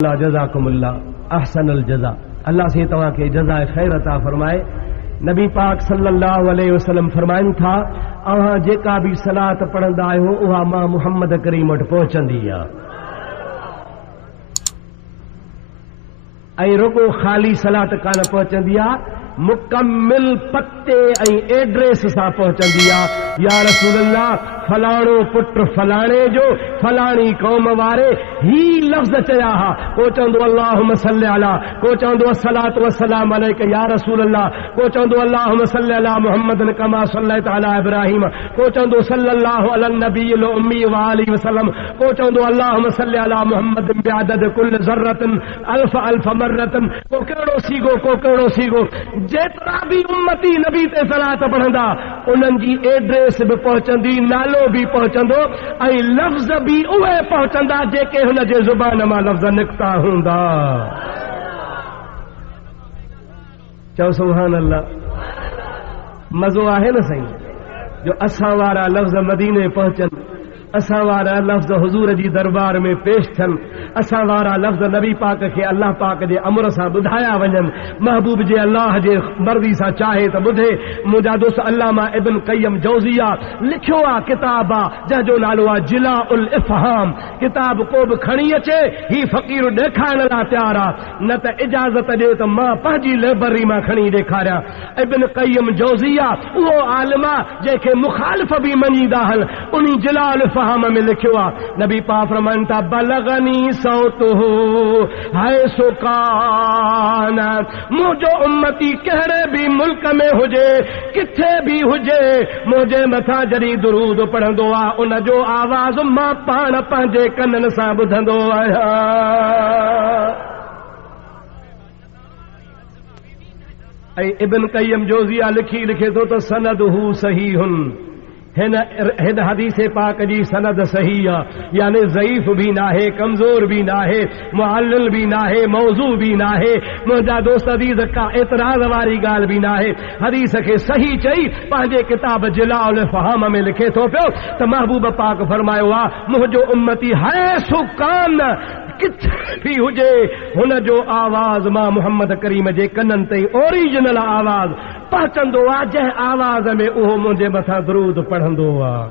जज़ाकुमुल्लाह अहसनुल जज़ा। अल्लाह से तव्हां खे जज़ाए खैर अता फरमाए। नबी पाक सल्लल्लाहु अलैहि वसल्लम फरमाइनि था, अव्हां जेका भी सलात पढ़ंदा आहियो उहा मां मुहम्मद करीम वटि पहुचंदी आहे। ऐं रुगो ख़ाली सलात कान पहुचंदी आहे, मुकम्मिल पते ऐं एड्रेस सां पहुचंदी आहे। या रसूल अल्लाह, फलाणो पुट फलाणे जो फलाणी क़ौम वारे ही लफ़्ज़ चया हा। को चवंदो अल्लाहुम्मा सल्लि अला, को चवंदो अस्सलातु वस्सलाम अलैका या रसूल अल्लाह, को चवंदो अल्लाहुम्मा सल्लि अला मुहम्मदिन कमा सल्लैता अला इब्राहीम, को चवंदो सल्लल्लाहु अला नबील उम्मी व आलिहि वसल्लम, को चवंदो अल्लाहुम्मा सल्लि अला मुहम्मदिन बिअदद कुल ज़र्रतिन अल्फ अल्फ मर्रतिन। को कहिड़ो सीगो, को कहिड़ो सीगो। जेतिरा बि उम्मती नबी ते सलात पढ़ंदा उन्हनि जी एड्रेस बि पहुचंदी, नालो बि पहुचंदो ऐं लफ़्ज़ बि उहे पहुचंदा जेके हुन जे ज़ुबान मां लफ़्ज़ निकिता हूंदा। चओ सुभान अल्लाह। मज़ो आहे न साईं जो असां वारा लफ़्ज़ मदीने पहुचनि, असां वारा लफ़्ज़ हुज़ूर जी दरबार में पेश थियनि, असां वारा लफ़्ज़ नबी पाक खे अल्लाह पाक जे अमर सां ॿुधाया वञनि। महबूब जे अल्लाह जे मर्ज़ी सां चाहे त ॿुधे। मुंहिंजा दोस्त अल्लामा इब्न क़य्यम जौज़िया लिखियो आहे, किताब आहे जंहिंजो नालो आहे जिलाउल इफ़हाम। किताब को बि खणी अचे, ही फ़क़ीर ॾेखारण लाइ तयार आहे, न त इजाज़त ॾिए त मां पंहिंजी लाइब्रेरी मां खणी ॾेखारियां। इब्न क़य्यम जौज़िया उहो आलिम आहे जंहिंखे मुखालिफ़ बि मञींदा आहिनि। उन जिलाउल इफ़हाम में लिखियो आहे, नबी पाक फरमाइनि था, बलगनी सौतुहु हैसु कान। मुंहिंजो उम्मती कहिड़े बि मुल्क में हुजे, किथे बि हुजे, मुंहिंजे मथां जॾहिं दुरूद पढ़ंदो आहे उन जो आवाज़ मां पाण पंहिंजे कननि सां ॿुधंदो आहियां। ऐं इब्न क़य्यम जोज़िया लिखे थो त सनद हू सहीहुन, हिन हदीस पाक जी सनद सही आहे, यानी ज़ईफ़ भी नाहे, कमज़ोर भी नाहे, मुअल्लिल भी नाहे, मौज़ू भी नाहे। मुंहिंजा दोस्त अज़ीज़ का एतराज़ वारी ॻाल्हि भी नाहे। हदीस खे सही चई पंहिंजे किताब जिलाउल इफ़हाम में लिखे थो पियो त महबूब पाक फरमायो आहे, मुंहिंजो उम्मती हैसु कान, किथे भी हुजे, हुन जो आवाज़ मां मुहम्मद करीम जे कननि ताईं ओरिजिनल आवाज़ पहुचंदो आहे, जंहिं आवाज़ में उहो मुंहिंजे मथां दरूद पढ़ंदो आहे।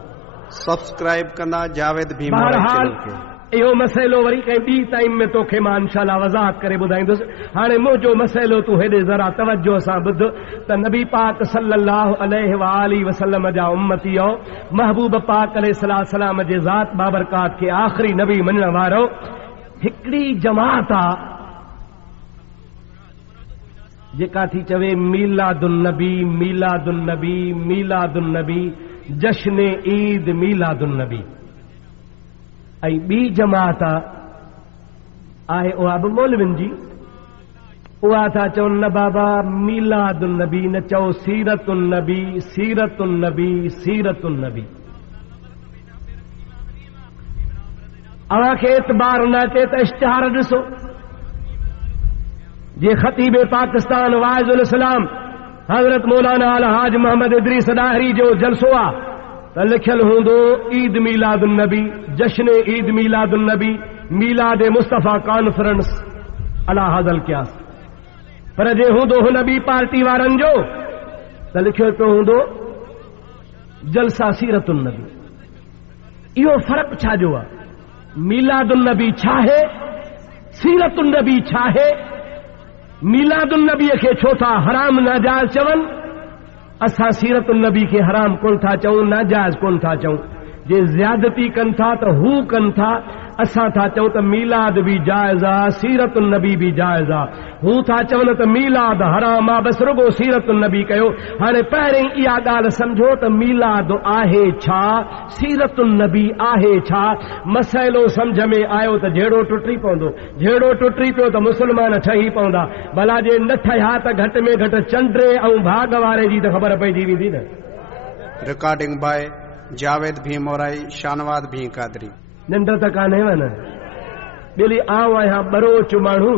सब्सक्राइब कंदा जावेद भीम चैनल खे। इहो मसइलो वरी कंहिं ॿी टाइम में तोखे मां इंशाअल्लाह वज़ाहत करे ॿुधाईंदुसि। हाणे मुंहिंजो मसइलो तूं हेॾे ज़रा तवजो सां ॿुध त नबी पाक सल्लल्लाहु अलैहि व आलिहि वसल्लम जा उम्मती हो, महबूब पाक अलैहिस्सलाम जे ज़ात बाबरकात खे आख़िरी नबी मञण वारो हिकिड़ी जमात आहे जेका थी चवे मीलादुन नबी, मीलादुन नबी, मीलादुन नबी, जश्न ईद मीलादुन नबी। ऐं ॿी जमात आहे उहा बि मौलविन जी, उहा था चवनि न बाबा मीलादुन नबी न चओ, सीरतुन नबी, सीरतुन नबी, सीरतुन नबी। अव्हांखे एतबार न अचे त इश्तिहार ॾिसो। जे ख़तीब पाकिस्तान वाइज़ुल इस्लाम हज़रत मौलाना अलहाज मोहम्मद इदरीस दाहरी जो जलसो आहे त लिखियल हूंदो ईद मीलादुन नबी, जश्न ईद मीलादुन नबी, मीलाद मुस्तफ़ा कॉन्फ्रेंस अला हाज़ल क्यास। पर जे हूंदो हुन ॿी पार्टी वारनि जो त लिखियो पियो हूंदो जलसा सीरतुन नबी। इहो फ़र्क़ु छा जो आहे? मीलादुन नबी छा आहे, सीरतुन नबी छा आहे? मीलादुन नबीअ खे छो था हराम नाजायज़ चवनि? असां सीरतुन नबी खे हराम कोन था चऊं, नाजायज़ कोन था चऊं। जे ज़्यादती कनि था त हू कनि था, असां था चऊं त मीलाद बि जाइज़ आहे, सीरतुन नबी बि जाइज़ आहे। हू था चवनि त मीलाद हराम आहे, बसि रुगो सीरतुन नबी कयो। हाणे पहिरीं इहा ॻाल्हि सम्झो त मीलाद आहे छा, सीरतुन नबी आहे छा। मसइलो सम्झ में आयो त जहिड़ो टुटी पवंदो, जहिड़ो टुटी पियो त मुस्लमान ठही पवंदा। भला जे न ठहिया त घटि में घटि चंड्रे ऐं भाग वारे जी त ख़बर पइजी वेंदी न। रिकॉर्डिंग बाय जावेद भीम औराई, शानवाद भीम कादरी। निंड त कान्हे न ॿिली आऊं आहियां बरोच माण्हू,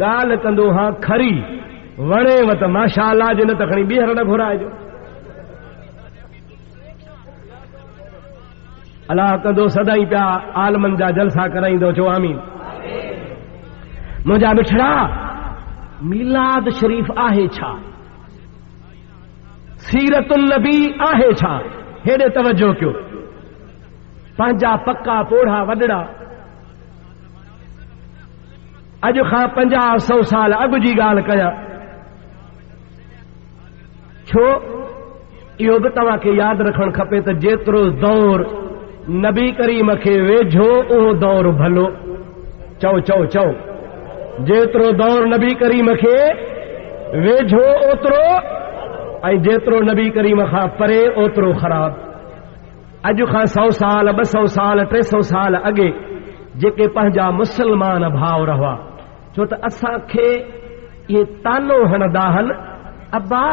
ॻाल्हि कंदो हा खरी, वणेव त माशा अल्लाह जे, न त खणी ॿीहर न घुराइजो। अलाह कंदो सदाई पिया आलमनि जा जलसा कराईंदो, चो आमीन। मुंहिंजा मिठड़ा मीलाद शरीफ़ आहे छा, सीरतुन नबी आहे छा, हेॾे तवजो कयो। पंहिंजा पक्का पोढ़ा वॾड़ा अॼु खां 50-100 साल अॻु जी ॻाल्हि कयां, छो इहो बि तव्हांखे यादि रखणु खपे त जेतिरो दौर नबी करीम खे वेझो उहो दौर भलो। चओ चओ चओ, जेतिरो दौर नबी करीम खे वेझो ओतिरो, ऐं जेतिरो नबी करीम खां परे ओतिरो ख़राब। अॼु खां 100 साल 200 साल 300 साल अॻे जेके पंहिंजा मुस्लमान भाउ रहा, छो त असांखे इहे तानो हणंदा आहिनि, अब्बा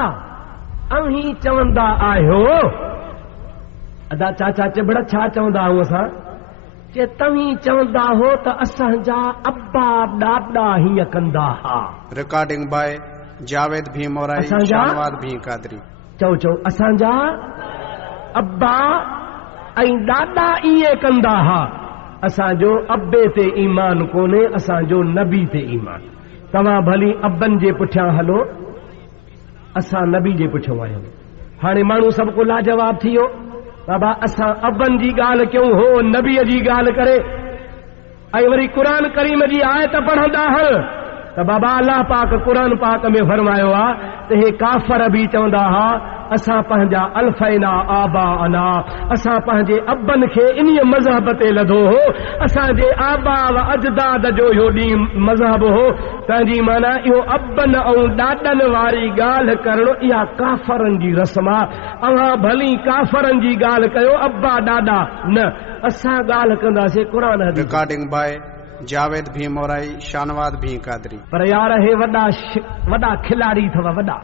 अहीं चवंदा आहियो, अदा चाचा चिबड़ छा चवंदा आहियूं असां, जे तव्हीं चवंदा हो त असांजा अब्बा ॾाॾा हीअं कंदा हा। रिकॉर्डिंग बाय जावेद भीमोराई, शानवाद भी कादरी। चओ चओ, असांजा अब्बा ऐं ॾाॾा ईअं कंदा हा। असांजो अब्बे ते ईमान कोन्हे, असांजो नबी ते ईमान। तव्हां भली अब्बनि जे पुठियां हलो, असां नबी जे पुठियां आहियूं। हाणे माण्हू सभु को लाजवाब थी वियो, बाबा असां अब्बनि जी ॻाल्हि कयूं, हो नबीअ जी ॻाल्हि करे, ऐं वरी क़ुरान करीम जी आयत पढ़ंदा आहिनि त बाबा अलाह पाक क़ुरान पाक में फरमायो आहे त हे काफ़र बि चवंदा हा असां पंहिंजा अल्फैना आबा अना, असां पंहिंजे अब्बनि खे इन्हीअ मज़हब ते लधो हो, असांजे आबा व अजदाद जो इहो ॾींहुं मज़हब हो। तंहिंजी माना इहो अब्बनि ऐं ॾाॾनि वारी ॻाल्हि करणु इहा काफ़रनि जी रस्म आहे। अव्हां भली काफ़रनि जी ॻाल्हि कयो, अब्बा ॾाॾा न, असां ॻाल्हि कंदासीं क़ुरान हदीस। रिकॉर्डिंग बाय जावेद भीमोराई, शानवाद भी कादरी। पर यार हे वॾा खिलाड़ी अथव, वॾा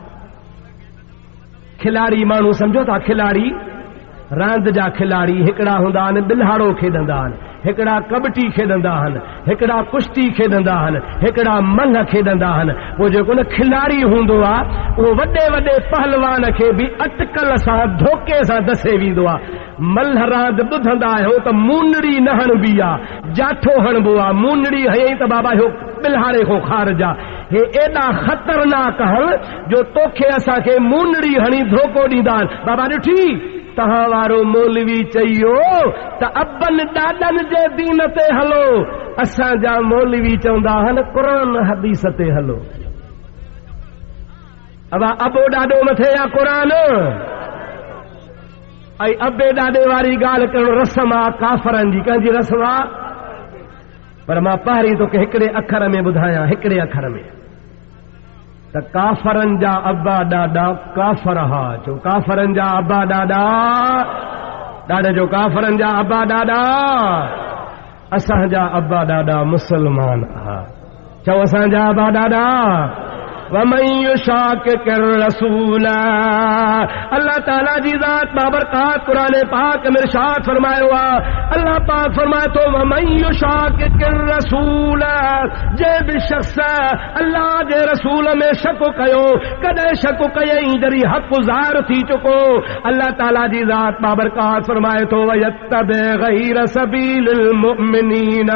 खिलाड़ी माण्हू सम्झो था, खिलाड़ी रांदि जा खिलाड़ी हिकिड़ा हूंदा आहिनि बिल्हाड़ो खेॾंदा आहिनि, हिकिड़ा कबड्डी खेॾंदा आहिनि, हिकिड़ा कुश्ती खेॾंदा आहिनि, हिकिड़ा मल्ह खेॾंदा आहिनि। पोइ जेको न खिलाड़ी हूंदो आहे उहो वॾे वॾे पहलवान खे बि अटकल सां धोखे सां दसे वेंदो आहे। मल्ह रांदि ॿुधंदा आहियो त मूनड़ी न हणबी आहे, जाठो हणबो आहे, मूनड़ी हयईं त बाबा इहो बिल्हाड़े खां खारिज आहे। हे एॾा ख़तरनाक आहिनि जो तोखे असांखे मूनड़ी हणी धोखो ॾींदा आहिनि। बाबा ॾिठी तव्हां वारो मौलवी चइयो त अब्बनि ॾाॾनि जे दीन ते हलो, असांजा मौलवी चवंदा आहिनि क़ुरान हदीस ते हलो। अबा अबो ॾाॾो मथे या क़ुरान, ऐं अबे ॾाॾे वारी ॻाल्हि करणु रस्म आहे काफ़रनि जी। कंहिंजी रस्म आहे? पर मां पहिरीं तोखे हिकिड़े अखर में ॿुधायां, हिकिड़े अखर में त काफ़रनि जा अब्बा ॾाॾा काफ़र हा। चो काफ़रनि जा अब्बा ॾाॾा, ॾाॾे जो काफ़रनि जा अब्बा ॾाॾा, असांजा अब्बा ॾाॾा मुसलमान हा। चओ असांजा अब्बा ॾाॾा। वमन युशाकिक रसूल, अल्लाह ताला जी ज़ात बाबरकात कुरान पाक में इरशाद फरमायो आहे, अल्लाह पाक फरमाए थो वमन युशाकिक रसूल, जे बि शख़्स अल्लाह जे रसूल में शक कयो, कॾहिं शक कयईं जॾहिं हक़ ज़ाहिर थी चुको, अल्लाह ताला जी ज़ात बाबरकात फरमाए थो वयत्तबि गैर सबीलिल मुमिनीन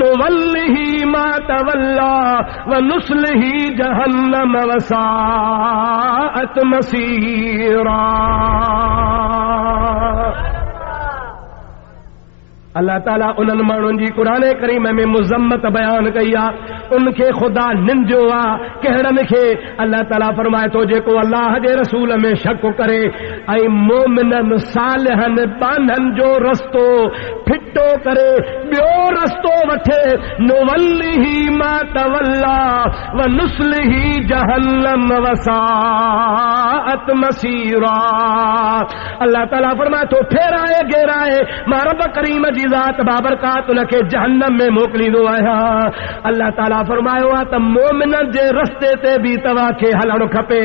नुवल्लिही मा तवल्ला व नुस्लिही जहन्नम वसाअत मसीरा। अल्लाह ताला उन्हनि माण्हुनि जी क़ुरान करीम में मुज़म्मत बयान कई आहे, उनखे ख़ुदा निंदियो आहे। कहिड़नि खे? अल्लाह ताला फरमाए थो जेको अल्लाह जे रसूल में शक करे ऐं मोमिननि सालिहनि बाननि जो रस्तो फिटो करे ॿियो रस्तो वठे, नुवल्लिही मा तवल्ला व नुस्लिही जहन्नम वसाअत मसीरा। अल्लाह ताला फरमाए थो फेराए घेराए मां रब करीम जी ज़ात बाबरकात उनखे जहन्नम में मोकिलींदो आहियां। अल्लाह ताला फरमायो आहे त मोमिननि जे रस्ते ते बि तव्हांखे हलणु खपे।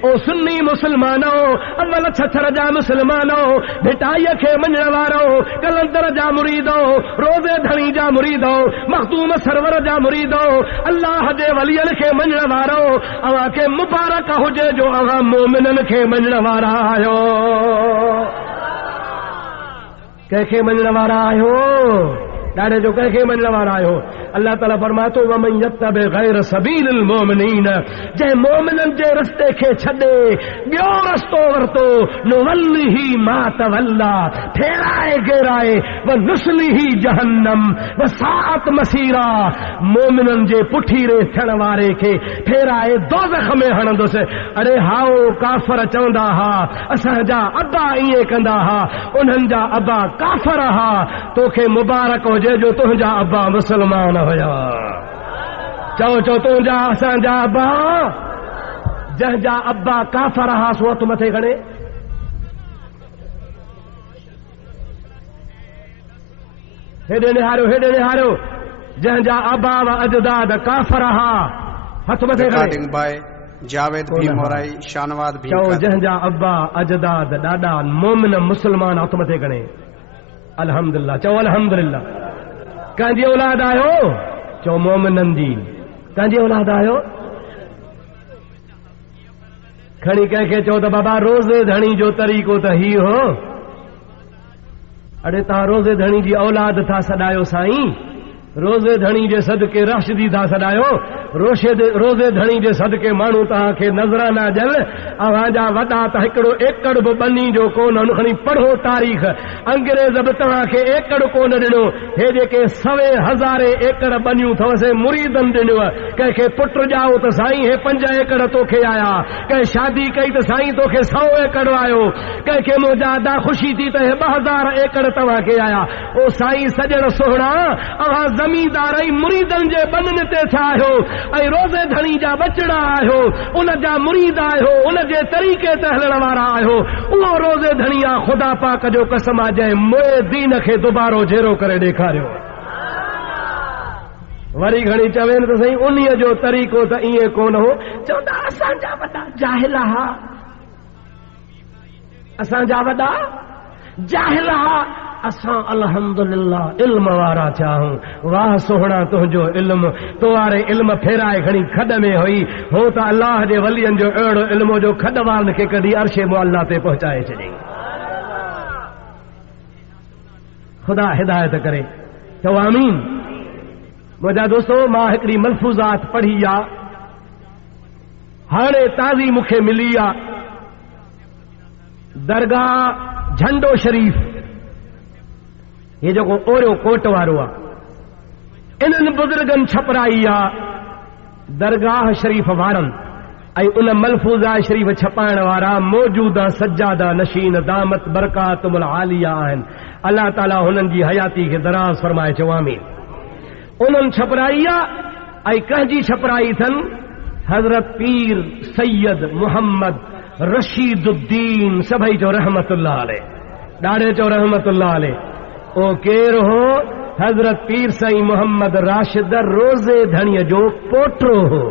ओ सुन्नी मुस्लमानो, अवल छछर जा मुस्लमानो, भिटाईअ खे मञण वारो, कलंदर जा मुरीदो, रोज़े धणी जा मुरीदो, मखदूम सरवर जा मुरीदो, अल्लाह जे वलियनि खे मञण वारो, अव्हांखे मुबारक हुजे जो अव्हां मोमिननि खे मञण वारा आहियो। कंहिंखे मञण वारा आहियो? ॾाढे जो कंहिंखे मञण वारा आहियो? अल्लाह ताला फरमातो वमन यत्तबि गैर सबीलिल मोमिनीन, जंहिं मोमिननि जे रस्ते खे छॾे ॿियो रस्तो वरितो, नुवल्लिही मा तवल्ला, फेराए घेराए, व नुस्लिही जहन्नम व साअत मसीरा, मोमिननि जे पुठीरे थियण वारे खे फेराए दोज़ख में हणंदुसि। अरे हाओ काफ़र चवंदा हा असांजा अबा ईअं कंदा हा, उन्हनि जा अबा काफ़र हा, तोखे मुबारक हुजे जो तुंहिंजा अबा मुसलमान हुया। चओ चओ तुंहिंजा असांजा अबा, जंहिंजा अबा काफ़र हा सो हथ मथे खणे। हेॾे निहारियो हेॾे निहारियो, जंहिंजा अबा व अजदाद काफ़र हा, हथ मथे खणे। जावेद भी मोराई शानवाद भी चओ जंहिंजा अब्बा अजदाद ॾाॾा मोमिन मुसलमान हथ मथे खणे। अल्हम्दुलिल्लाह, चओ अल्हम्दुलिल्लाह। कंहिंजी औलाद आहियो? चओ मोमिननि जी। कंहिंजी औलाद आहियो? खणी कंहिंखे चओ त बाबा रोज़े धणी जो तरीक़ो त ही हो। अड़े तव्हां रोज़े धणी जी औलाद था सॾायो साईं, रोज़े धणी जे सदके राशिदी था सॾायो, रोज़े धणी जे सदके माण्हू तव्हांखे नज़राना ॾियनि। अव्हांजा वॾा त हिकिड़ो एकड़ बि ॿनी जो कोन, खणी पढ़ो तारीख़, अंग्रेज़ बि तव्हांखे एकड़ कोन ॾिनो, हे जेके 100,000 एकड़ ॿनियूं अथवसि मुरीदनि ॾिनिव। कंहिंखे पुट ॼाओ त साईं हे 5 एकड़ तोखे आया, कंहिं शादी कई त साईं तोखे 100 एकड़ आयो, कंहिंखे मुंहिंजा ख़ुशी थी त हे 2000 एकड़ तव्हांखे आया। ओ साईं सॼण सोहणा, अव्हां ज़मींदार ऐं मुरीदनि जे ॿननि ते थिया आहियो ऐं रोज़े धणी जा बचड़ा आहियो, उन जा मुरीद आहियो, उन जे तरीक़े ते हलण वारा आहियो। उहो रोज़े धणी आहे, ख़ुदा पाक जो कसम आहे, जंहिं मोए दीन खे दुबारो जहिड़ो करे ॾेखारियो। वरी घणी चवेनि त साईं उन्हीअ जो तरीक़ो त ईअं कोन हो। चवंदा असांजा वॾा जाहिल हा, असांजा वॾा जाहिल हा, असां अल्हम्दुलिल्लाह इल्म वारा थिया आहियूं। वाह सोहणा तुंहिंजो इल्म, तो वारे इल्म फेराए खणी खॾ में हुई, हो त अल्लाह जे वलियनि जो अहिड़ो इल्म जो खॾ वारनि खे कढी अर्शे मुअल्ला ते पहुचाए छॾियईं। ख़ुदा हिदायत करे। चओ आमीन। मुंहिंजा दोस्तो, मां हिकिड़ी मलफूज़ात पढ़ी आहे, हाणे ताज़ी मूंखे मिली आहे। दरगाह झंडो शरीफ़, ये जेको ओरियो कोट वारो आहे, इन्हनि बुज़ुर्गनि छपराई आहे दरगाह शरीफ़ वारनि, ऐं उन मलफूज़ा शरीफ़ छपाइण वारा मौजूदा सज्जादा नशीन दामत बरकातुल आलिया आहिनि। अल्लाह ताला हुननि जी हयाती खे दराज़ फरमाए। चओ आमीन। उन्हनि छपराई आहे, ऐं कंहिंजी छपराई अथनि? हज़रत पीर सैयद मोहम्मद रशीदुद्दीन, सभई चओ रहमतुल्लाह अलैह, ॾाढे चओ रहमतुल्लाह अलैह। ओ केर हो? हज़रत पीर साईं मोहम्मद राशिद रोज़े धणीअ जो पोटो हो।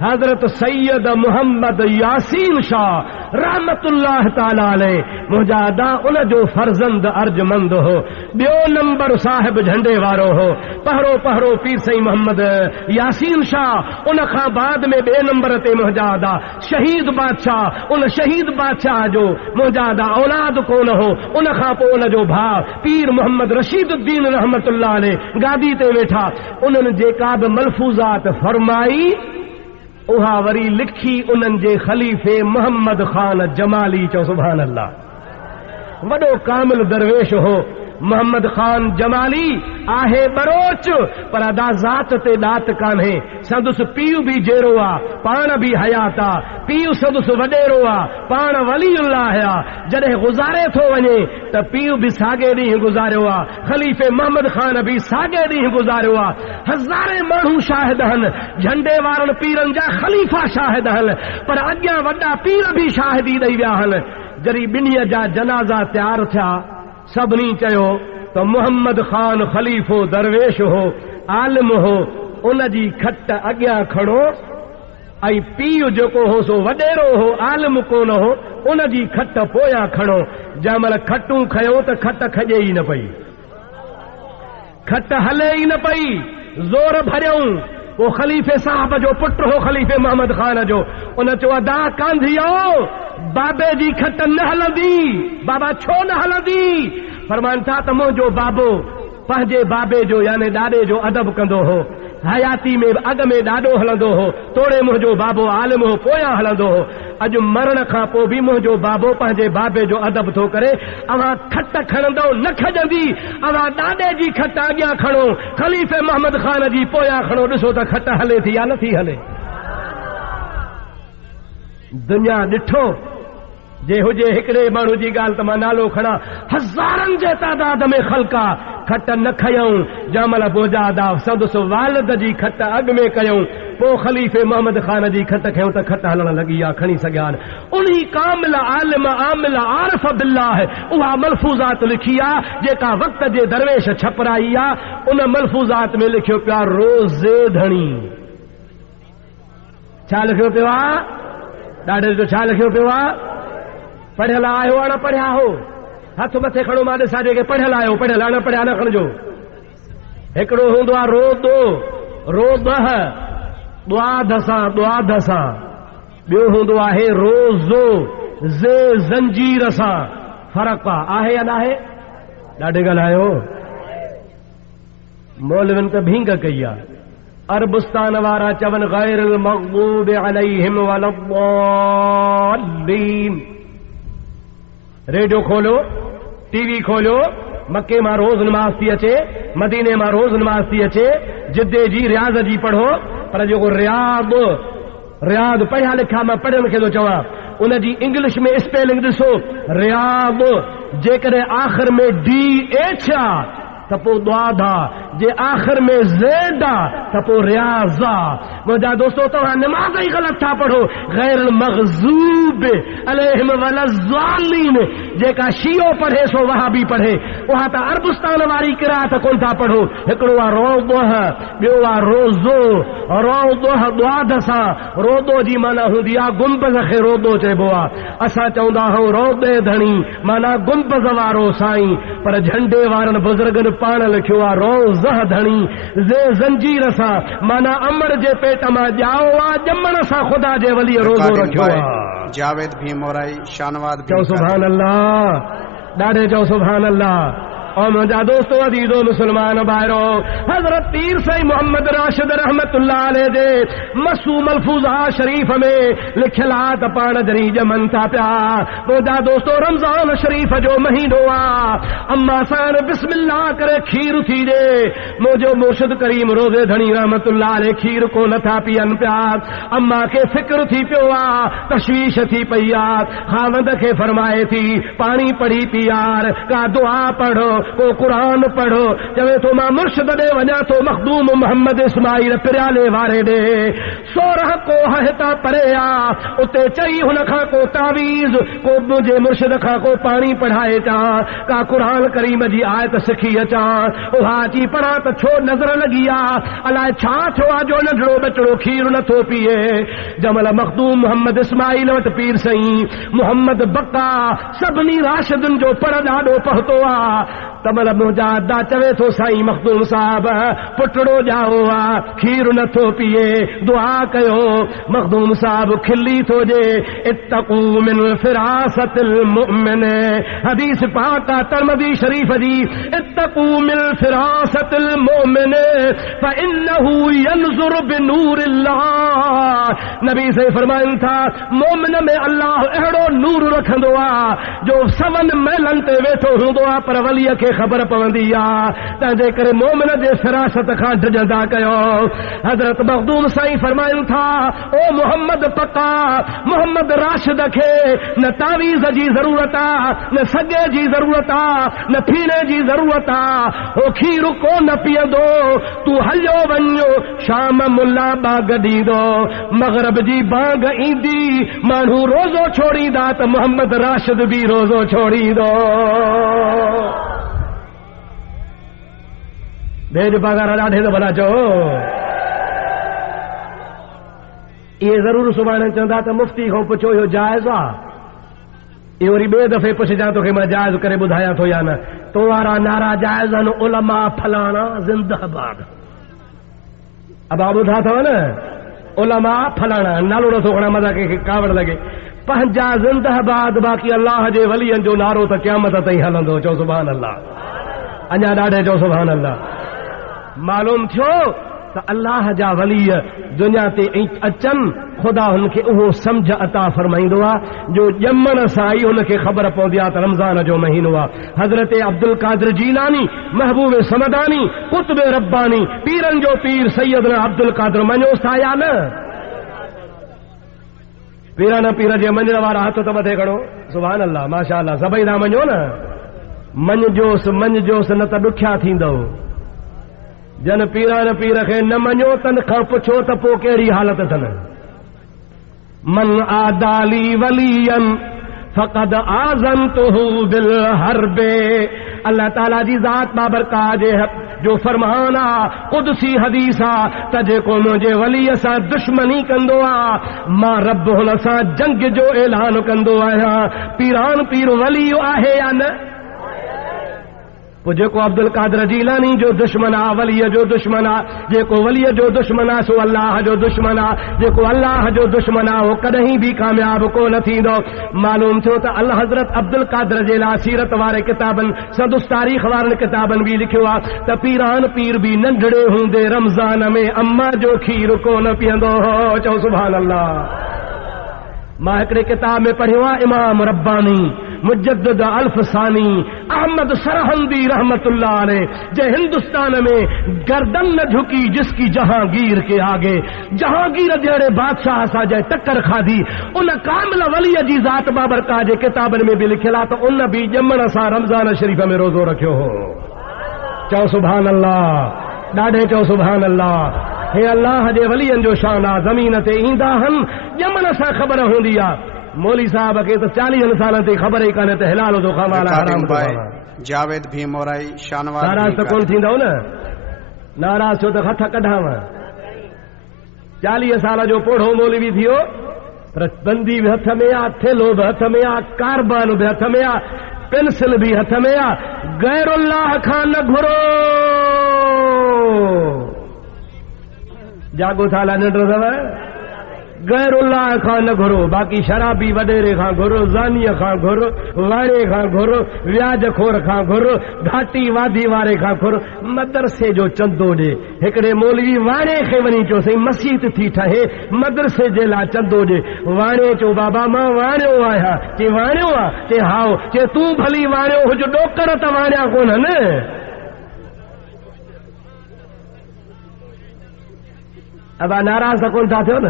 हज़रत सैयद मोहम्मद यासीन शाह रहमतुल्लाह ताला अलैह मुंहिंजा अदा उन जो फर्ज़ंद अर्जमंद हो। ॿियो नंबर साहिब झंडे वारो हो, पहिरो पहिरो पीर साईं मोहम्मद यासीन शाह, उन खां बाद में ॿिए नंबर ते मुंहिंजा अदा शहीद बादशाह। उन शहीद बादशाह जो मुंहिंजा अदा औलाद कोन हो। उन खां पोइ उन जो भाउ पीर मोहम्मद रशीदुद्दीन रहमतुल्लाह अलैह गादी ते वेठा। उन्हनि जेका बि मलफूज़ात फरमाई, उहा वरी लिखी उन्हनि जे ख़लीफ़े मोहम्मद ख़ान जमाली। चओ सुभान अल्लाह। वॾो कामिल दरवेश हो मोहम्मद ख़ान जमाली। आहे बरोच, पर अदा ज़ात ते ॾात कान्हे। संदुसि पीउ बि जहिड़ो आहे, पाण बि हयात आहे। पीउ संदुसि वॾेरो आहे, पाण वलीउल्लाह आहे। जॾहिं गुज़ारे थो वञे त पीउ बि साॻे ॾींहुं गुज़ारियो आहे, ख़लीफ़े मोहम्मद ख़ान बि साॻे ॾींहुं गुज़ारियो आहे। हज़ारे माण्हू शाहिद आहिनि, झंडे वारनि पीरनि जा ख़लीफ़ा शाहिद आहिनि, पर अॻियां वॾा पीर बि शाहिदी ॾेई विया आहिनि। जॾहिं ॿिन्हीअ जा जनाज़ा तयारु थिया, सभिनी चयो त मोहम्मद ख़ान ख़लीफ़ो दरवेश हो, आलिम हो, उन जी खट अॻियां खणो, ऐं पीउ जेको हो सो वॾेरो हो, आलिम कोन हो, उन जी खट पोयां खणो। जंहिं महिल खटूं खयो त खट खॼे ई न पई, खट हले ई न पई। ज़ोर भरियऊं। वो ख़लीफ़े साहब जो पुट हो, ख़लीफ़े मोहम्मद ख़ान जो। उन चयो अदा कांधियो, बाबे जी खट न हलंदी। बाबा छो न हलंदी? फरमाइनि था त मुंहिंजो बाबो पंहिंजे बाबे जो यानी ॾाॾे जो अदब कंदो हो, हयाती में अॻ में ॾाढो हलंदो हो, तोड़े मुंहिंजो बाबो आलिम हो पोयां हलंदो हो। अॼु मरण खां पोइ बि मुंहिंजो बाबो पंहिंजे बाबे जो अदब थो करे। अवां खट खणंदो न खजंदी, अवां ॾाॾे जी खट अॻियां खणो, खलीफ़े मोहम्मद ख़ान जी पोयां खणो, ॾिसो त खट हले थी या नथी हले। दुनिया ॾिठो जे हुजे हिकिड़े माण्हू जी ॻाल्हि त मां नालो खणा, हज़ारनि जे तादाद में ख़ल्का खट न खयऊं। जमल बोजादा संदसि वालिद जी खट अॻ में कयऊं, पोइ ख़लीफ़े मोहम्मद ख़ान जी खट खयूं त खट हलण लॻी आहे, खणी सघिया। उन्ही कामिल आलिम आमिल आरिफ बिल्लाह उहा मलफूज़ात लिखी आहे जेका वक़्त जे दरवेश छपराई आहे। उन मलफूज़ात में लिखियो पियो आहे रोज़े धणी। छा लिखियो पियो आहे? ॾाढे जो छा लिखियो पियो आहे? पढ़ियल आहियो न पढ़िया हो? हथ मथे खणो, मां ॾिसां जेके पढ़ियल आहियो, पढ़ियल न पढ़िया न खणिजो। हिकिड़ो हूंदो आहे रोदो, रोदह द्वाद सां द्वाद सां, ॿियो हूंदो आहे रोज़ो ज़े ज़ंजीर सां। फ़र्क़ु आहे या न आहे? ॾाढे ॻाल्हायो। मौलविन त भींग कई आहे। अरबुस्तान वारा चवनि गैरिल मग़्दूबि अलैहिम वलद्दालीन। रेडियो खोलो, टीवी खोलो, मक्के मां रोज़ नमाज़ थी अचे, मदीने मां रोज़ नमाज़ थी अचे, जिद्दे जी रियाज़ जी पढ़ो, पर जेको रियाद पढ़िया लिखा मां पढ़ियल खे थो चवां, उन जी इंग्लिश में स्पेलिंग ॾिसो, रियाद जेकॾहिं आख़िर में DH आहे त पोइ द्वादा, जे आख़िर में ज़ेड आहे त पोइ रियाज़ा। मुंहिंजा दोस्तो तव्हां नमाज़ ई ग़लति था पढ़ो। गैर मग़ज़ूब अलैहिम वलद्दालीन जेका शियो पढ़े सो वहाबी पढ़े, उहा त अरबुस्तान वारी क़िराअत कोन था पढ़ो। हिकिड़ो आहे रोज़ोह, ॿियो आहे रोज़ो। रोज़ोह द्वाद सां, रोदो जी माना हूंदी आहे गुंबज़ खे रोदो चइबो आहे। असां चवंदा आहियूं रोदे धणी माना गुंबज़ वारो साईं, पर झंडे वारनि बुज़ुर्गनि पाण लिखियो आहे रोज़ह धणी ज़े ज़ंजीर सां, माना अमर जे पेट मां ॼाओ आहे, ॼमण सां ख़ुदा जे वली रोज़ो रखियो आहे। जावेद भीमोराई शानवाद चओ सुभान अल्लाह, ॾाढे चओ सुभान अल्लाह। और मुंहिंजा दोस्तो अदीज़ो मुस्लमान भाइरो, हज़रत पीर साईं मोहम्मद राशिद रहमतुल्लाह अलैह जे मसूम मलफूज़ा शरीफ़ में लिखियल आहे त पाण जॾहिं ॼमनि था पिया। मुंहिंजा दोस्तो रमज़ान शरीफ़ जो महीनो आहे, अम्मा सां बिस्मिल्लाह करे खीर थी ॾे। मुंहिंजो मुर्शिद करीम रोज़े धणी रहमतुल्लाह अलैह खीर को नथा पीअनि पिया। अम्मा खे फिक्र थी पियो आहे, तशवीश थी पई आहे। ख़ावंद खे फरमाए थी पाणी पढ़ी पी यार, का दुआ पढ़ो, को कुरान पढ़ो। चवे तो मां मुर्शिद ॾे वञा तो मखदूम मोहम्मद इस्माइल पिराले वारे ॾे। 16 कोह हितां परे आ, उते चई हुन खां को तावीज़, को मुंहिंजे मुर्शिद खां को पाणी पढ़ाए अचां, का कुरान करीम जी आयत सिखी अचां। उहा अची पढ़ा त छो नज़र लॻी आहे, अलाए छा थियो आहे जो नंढड़ो बचड़ो खीर नथो पीए। जमल मखदूम मोहम्मद इस्माइल वटि पीर साईं मोहम्मद बक्का सभिनी राशिदुनि जो पर ॾाढो पहुतो आहे। तमल मुंहिंजा अदा चवे थो साईं मखदूम साहब पुटड़ो ॼाओ आहे, खीर नथो पीए, दुआ कयो। मखदूम साहब खिली थो जे, इत्तक़ू मिन फिरासतिल मुमिन, हदीस पाक तिरमिज़ी शरीफ जी, इत्तक़ू मिन फिरासतिल मुमिन फइन्नहु यनज़ुर बिनूरिल्लाह। नबी से फरमाइनि था मोमिन में अल्लाह अहिड़ो नूर रखंदो आहे जो 7 महलनि ते वेठो हूंदो आहे, पर वलीअ खे ख़बर पवंदी आहे। तंहिंजे करे मोमिन जे फिरासत खां डिॼंदा कयो। हज़रत मखदूम साईं फरमाइनि था ओ मोहम्मद पक्का मोहम्मद राशिद खे न तावीज़ जी ज़रूरत आहे, न सॻे जी ज़रूरत आहे, न फीणे जी ज़रूरत आहे। हो खीर को न पीअंदो, तूं हलियो वञो शाम मुला बाग ॾींदो, मग़रिब जी बाग ईंदी माण्हू रोज़ो छोड़ींदा त मोहम्मद राशिद बि रोज़ो छोड़ींदो। भेज पगार ॾाढे त भला चओ। इहे ज़रूर सुभाणे चवंदा त मुफ़्ती खां पुछो इहो जाइज़ आहे। इहो वरी ॿिए दफ़े पुछजां तोखे मां जाइज़ करे ॿुधायां थो या न। तो वारा नारा जाइज़ आहिनि, उलमा फलाणा ज़िंदाबाद। अब ॿुधा अथव न, उलमा फलाणा नालो नथो खणा मज़ा कंहिंखे कावड़ लॻे। पंहिंजा ज़िंदाबाद, बाक़ी अल्लाह जे वलियनि जो नारो त क़यामत ताईं हलंदो। चओ सुभान अल्लाह। अञा ॾाढे चओ सुभान अल्लाह। मालूम थियो त अल्लाह जा वली दुनिया ते अचनि ख़ुदा हुनखे उहो सम्झ अता फरमाईंदो आहे जो ॼमण सां ई हुनखे ख़बर पवंदी आहे त रमज़ान जो महीनो आहे। हज़रत अब्दुल कादिर जीलानी, महबूब समदानी, कुतुब रब्बानी, पीरनि जो पीर सैयदना अब्दुल कादिर मञोसि था या न? पीरन पीर जे मञण वारा हथ त मथे खणो। सुभान अल्लाह, माशा अल्लाह, सभई था मञो न। मञजोसि न त ॾुखिया थींदव। जन पीरन पीर खे न मञो तन खां पुछो त पोइ कहिड़ी हालत अथनि। मन आदाली वलियन फ़क़द आज़नतुहु बिल हर्बे। अल्लाह ताला जी ज़ात बाबरकात जो फरमान आहे, क़ुदसी हदीस आहे त जेको मुंहिंजे वलीअ सां दुश्मनी कंदो आहे मां रब हुन सां जंग जो ऐलान कंदो आहियां। पीरान पीर वली आहे या न? पोइ जेको अब्दुल कादिर जीलानी जो दुश्मन आहे, वलीअ जो दुश्मन आहे, जेको वलीअ जो दुश्मन आहे सो अल्लाह जो दुश्मन आहे। जेको अल्लाह जो दुश्मन आहे उहो कॾहिं बि कामयाब कोन थींदो। मालूम थियो त अल्लाह हज़रत अब्दुल कादिर जे लाइ सीरत वारे किताबनि, संदुस तारीख़ वारनि किताबनि बि लिखियो आहे त पीरान पीर बि नंढड़े हूंदे रमज़ान में अम्मा जो खीर कोन पीअंदो हो। चओ सुभान अल्लाह। मां हिकिड़े किताब में पढ़ियो आहे, इमाम रब्बानी मुजद्दिद अल्फसानी अहमद सरहंदी रहमतुल्लाह अलैह, जे हिंदुस्तान में गर्दन न झुकी जिसकी जहांगीर के आगे। जहांगीर जहिड़े बादशाह सां जंहिं टक्कर खाधी उन कामिल वलीअ जी ज़ात बाबरकात जे किताबनि में बि लिखियल आहे त उन बि ॼमण सां रमज़ान शरीफ़ में रोज़ो रखियो हो। चओ सुभान अल्लाह, ॾाढे चओ सुभान अल्लाह। हे अल्लाह जे वलीअनि जो शान आहे, ज़मीन ते ईंदा आहिनि ॼमण सां ख़बर हूंदी आहे। मौली साहब खे त 40 सालनि ते ख़बर ई कान्हे त हिलाल जो खावाला हराम थो आहे। जावेद भीमोराई शानवाद नाराज़ त कोन थींदव न? नाराज़ छो त हथ कढाव। 40 साल जो पोढ़ो मौलवी थियो पर बंदी बि हथ में आहे, थेलो बि हथ में आहे, कारबान बि हथ में आहे, पेंसिल बि हथ में आहे। गैरुल्लाह खां न घुरो। जागो थाला निंड अथव? गैरुल्लाह खां न घुरो। बाक़ी शराबी वॾेरे खां घुरो, ज़ानीअ खां घुरो, वाणे खां घुरो, व्याज खोर खां घुरो, घाटी वादी वारे खां घुरो। मदरसे जो चंदो ॾे। हिकिड़े मौलवी वाणे खे वञी चयो साईं मस्जिद थी ठहे, मदरसे जे लाइ चंदो ॾे। वाणे चयो बाबा मां वाणियो आहियां। चई वाणियो आहे? चई हाओ। चई तूं भली वाणियो हुज, ॾोकर त वाणिया कोन्हनि। अब नाराज़ त कोन था थियो न?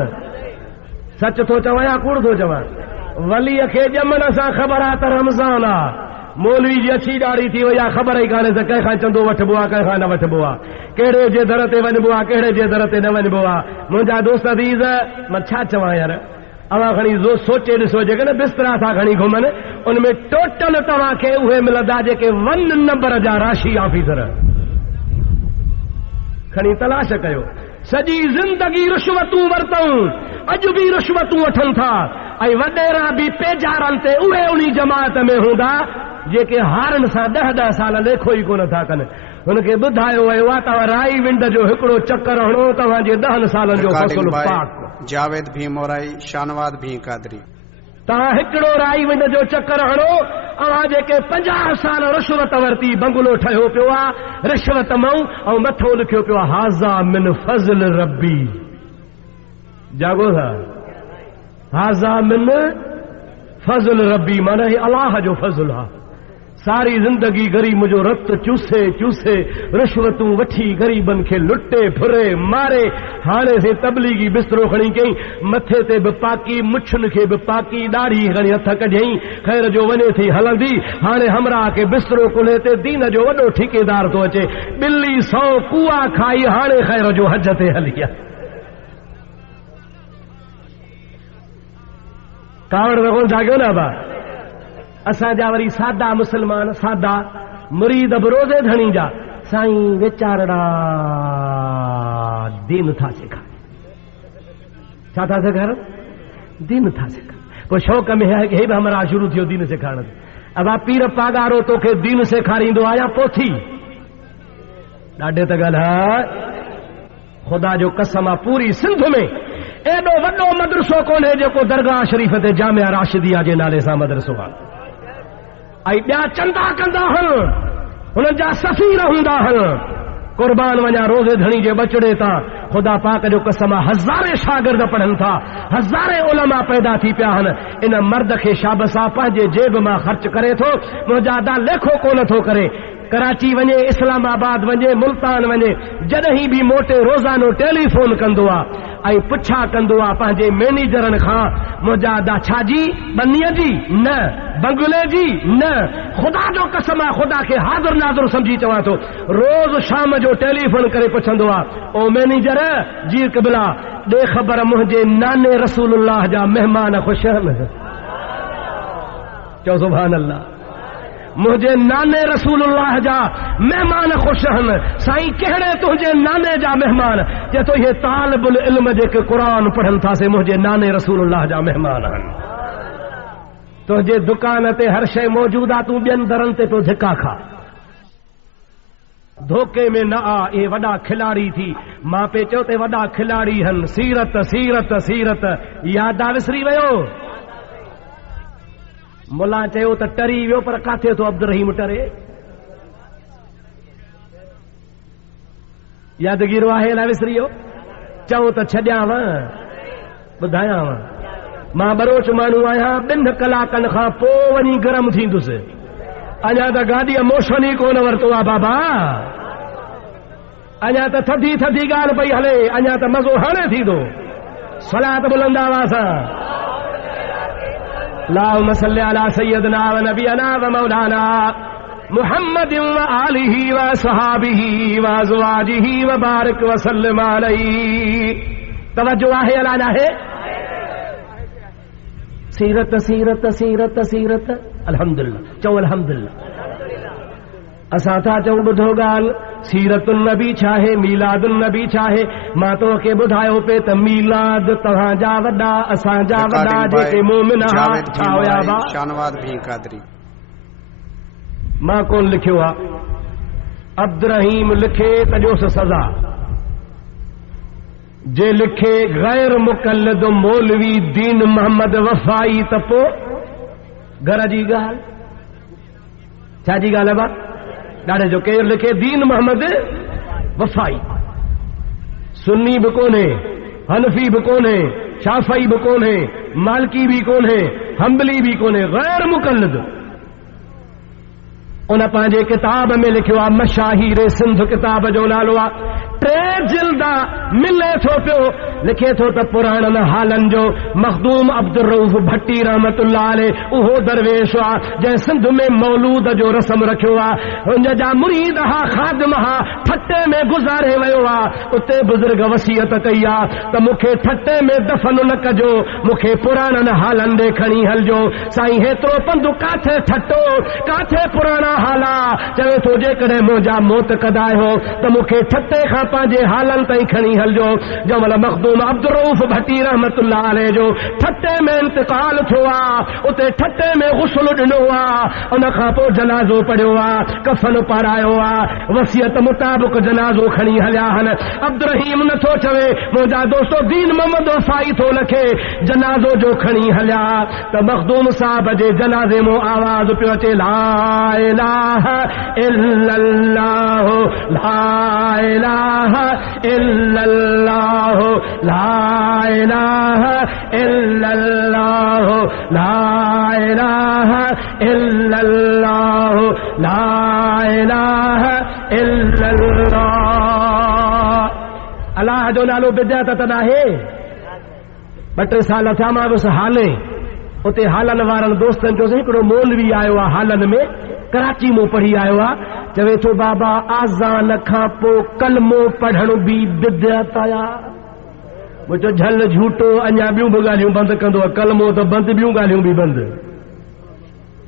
सच थो चवां या कूड़ थो चवां? वलीअ खे ॼमण सां ख़बर आहे त रमज़ान आहे। मौलवी जी अछी ॾाढ़ी थी वई आहे, ख़बर ई कान्हे त कंहिंखां चंदो वठिबो आहे, कंहिंखां न वठिबो आहे, कहिड़े जे दर ते वञिबो आहे, कहिड़े जे दर ते न वञिबो आहे। मुंहिंजा दोस्त अज़ीज़, मां छा चवां यार, अवां खणी सोचे ॾिसो जेकॾहिं बिस्तरा था खणी घुमनि उनमें टोटल तव्हांखे उहे मिलंदा जेके 1 नंबर जा राशि ऑफिसर। खणी तलाश कयो। सॼी ज़िंदगी रुश्वतूं वरितऊं, अॼु बि रुश्वतूं वठनि था ऐं वॾेरा बि पेजारनि ते उहे उन जमात में हूंदा जेके हारनि सां 10-10 साल लेखो ई कोन था कनि। हुनखे ॿुधायो वियो आहे तव्हां राई विंड जो हिकिड़ो चकर हणो, तव्हांजे 10 सालनि जो फ़सुल पाक। जावेद भीमोराई शानवाद भी कादरी। तव्हां हिकिड़ो राई विंड जो चकर हणो, अवां जेके 50 साल रिश्वत वरिती, बंगलो ठहियो पियो आहे रिश्वत मां ऐं मथो लिखियो पियो आहे हाज़ा मिन फज़ल रब्बी। जागो था? हाज़ा मिन फज़ल रब्बी माना हे अलाह जो फज़ल आहे। सारी जिंदगी गरीब मुझो रत चूसे चूसे रिश्वतूं वठी गरीबन खे लुटे फुरे मारे। हाणे से तबलीगी बिस्तरो खणी कई, मथे ते बि पाकी, मुछुनि खे बि पाकी, ॾाढ़ी खणी हथ कढियईं, ख़ैर जो वञे थी हलंदी। हाणे हमरा खे बिस्तरो कुल्हे ते दीन जो वॾो ठेकेदार थो अचे। ॿिली 100 कुआ खाई, हाणे ख़ैर जो हज ते हली आहे। कावड़ त कोन जाॻियो न बा। असांजा वरी सादा मुस्लमान, सादा मुरीद बि रोज़े धणी जा साईं वीचारड़ा दीन था सेखारनि। छा था सेखारनि? दीन था सेखारनि। पोइ शौक़ में हे बि हमरा शुरू थियो दीन सेखारण। अब पीर पागारो तोखे दीन सेखारींदो आहियां पोथी? ॾाढे त ॻाल्हि आहे। ख़ुदा जो कसम आहे पूरी सिंध में एॾो वॾो मदरसो कोन्हे जेको दरगाह शरीफ़ ते जामिया राशिदिया जे नाले सां मदरसो आहे। ऐं ॿिया चंदा कंदा आहिनि, हुननि जा सफ़ीर हूंदा आहिनि। कुर्बान वञा रोज़े धणी जे बचड़े तां ख़ुदा पाक जो कसम हज़ारे शागिर्द पढ़नि था, हज़ारे उलमा पैदा थी पिया आहिनि। इन मर्द खे शाबसा पंहिंजे जेब मां ख़र्च करे थो, मुंहिंजा दा लेखो कोन थो करे। कराची वञे, इस्लामाबाद वञे, मुल्तान वञे, जॾहिं बि मोटे रोज़ानो टेलीफोन कंदो आहे ऐं पुछा कंदो आहे पंहिंजे मैनेजरनि खां, मुंहिंजा दा छाजी, बनीअ जी न, बंगले जी न, ख़ुदा जो कसम आहे ख़ुदा खे हाज़िर नाज़िर सम्झी चवां थो। रोज़ शाम जो टेलीफोन करे पुछंदो आहे, ओ मैनेजर जी क़िबला ॾे ख़बर मुंहिंजे नाने रसूलुल्लाह जा महिमान ख़ुशि आहिनि। चओ सुभान अल्लाह। मुंहिंजे नाने रसूलुल्लाह जा महिमान ख़ुशि आहिनि। साईं कहिड़े तुंहिंजे नाने जा महिमान? जे तो इहे तालिबुल इल्म जेके क़ुरान पढ़नि था से मुंहिंजे नाने रसूलुल्लाह जा महिमान आहिनि। तुंहिंजे दुकान ते हर शइ मौजूदु आहे, तूं ॿियनि दरनि ते तो धिका खा। धोखे में न आ, इहे वॾा खिलाड़ी थी। मां पे चयो ते वॾा खिलाड़ी आहिनि। सीरत सीरत सीरत यादि विसरी वियो। मुला चयो त टरी वियो, पर काथे तो अब्दुल रहीम टरे? यादगिरो आहे न विसरी वियो? चओ त छॾियांव, ॿुधायांव मां बरोच माण्हू आहियां, 2 कलाकनि खां पोइ वञी गरम थींदुसि। अञा त गाॾीअ मोशन ई कोन वरितो आहे बाबा। अञा त थधी थधी ॻाल्हि पई हले, अञा त मज़ो हाणे थींदो। सलात बुलंद आवाज़ सां अल्लाहुम्मा सल्ली अला सय्यदना व नबियना व मौलाना मुहम्मद व आलिही व सहाबिही व अज़वाजिही व बारिक व सल्लिम अलैहि। तवज्जो आहे अला न आहे? सीरत सीरत सीरत सीरत अल्हम्दुलिल्लाह। चओ अल्हम्दुलिल्लाह। असां था चऊं ॿुधो ॻाल्हि, सीरतुन नबी छा आहे, मीलादुन नबी छा आहे? मां तोखे ॿुधायो पे त मीलाद तव्हांजा वॾा, असांजा वॾा जेके मोमिन छा हुया बा? शानवाद भी कादरी। मां कोन लिखियो आहे, अब्दुल रहीम लिखे त ॾियोसि सज़ा। जे लिखे गैर मुक़ल्लिद मौलवी दीन मोहम्मद वफ़ाई त पोइ घर जी ॻाल्हि छाजी ॻाल्हि आहे बा? ॾाढे जो केरु लिखे दीन मोहम्मद वफ़ाई, सुन्नी बि कोन्हे, हनफी बि कोन्हे, शाफ़ई बि कोन्हे, मालिकी बि कोन्हे, हम्बली बि कोन्हे, गैर मुक़ल्लिद। उन पंहिंजे किताब में लिखियो आहे, मशाहीर सिंध किताब जो नालो आहे। 3 जिल्द मिले थो पियो, लिखे थो त पुराणनि हालनि जो मखदूम अब्दुल रऊफ़ भट्टी रहमतुल्लाह अलैह उहो दरवेश आहे जंहिं सिंध में मौलूद जो रस्म रखियो आहे। हुन जा मुरीद हा, ख़ादिम हा, ठटे में गुज़ारे वियो आहे। उते बुज़ुर्ग वसीयत कई आहे त मूंखे ठटे में दफ़न न कजो, मूंखे पुराणनि हालनि ॾे खणी हलजो। साईं हेतिरो पंधु काथे ठटो, काथे पुराणा हाला? चवे थो जेकॾहिं मुंहिंजा मौत कदा हो त मूंखे ठटे खां पंहिंजे हालनि ताईं खणी हलजो। जंहिं महिल मखदूम अब्दुल रऊफ़ भट्टी रहमतुल्लाह अलैह जो ठटे में इंतकाल थियो आहे, उते ठटे में गुस्ल ॾिनो आहे। उन खां पोइ जनाज़ो पढ़ियो आहे, कफ़न पारायो आहे, वसियत मुताबिक़ जनाज़ो खणी हलिया आहिनि। अब्दुल रहीम नथो चवे मुंहिंजा दोस्तो दीन मोहम्मद वफ़ाई थो लखे, जनाज़ो जो खणी हलिया त मखदूम साहब जे जनाज़े मां आवाज़ पियो अचे, ला इलाहा इल्लल्लाह ला इलाहा इल्लल्लाह ला इलाहा इल्लल्लाह ला इलाहा इल्लल्लाह ला इलाहा इल्लल्लाह। अल्लाह जो नालो बिदअत त नाहे। 2-3 साल थिया मां बसि हाले उते हालनि वारनि दोस्तनि जो हिकिड़ो मौलवी आयो आहे, हालनि में कराची मां पढ़ी आयो आहे। चवे थो बाबा आज़ान खां पोइ कलमो पढ़ण बि बिदअत आया। मुंहिंजो झल झूठो, अञा ॿियूं बि ॻाल्हियूं बंदि कंदो आहे, कलमो त बंदि, ॿियूं ॻाल्हियूं बि बंदि।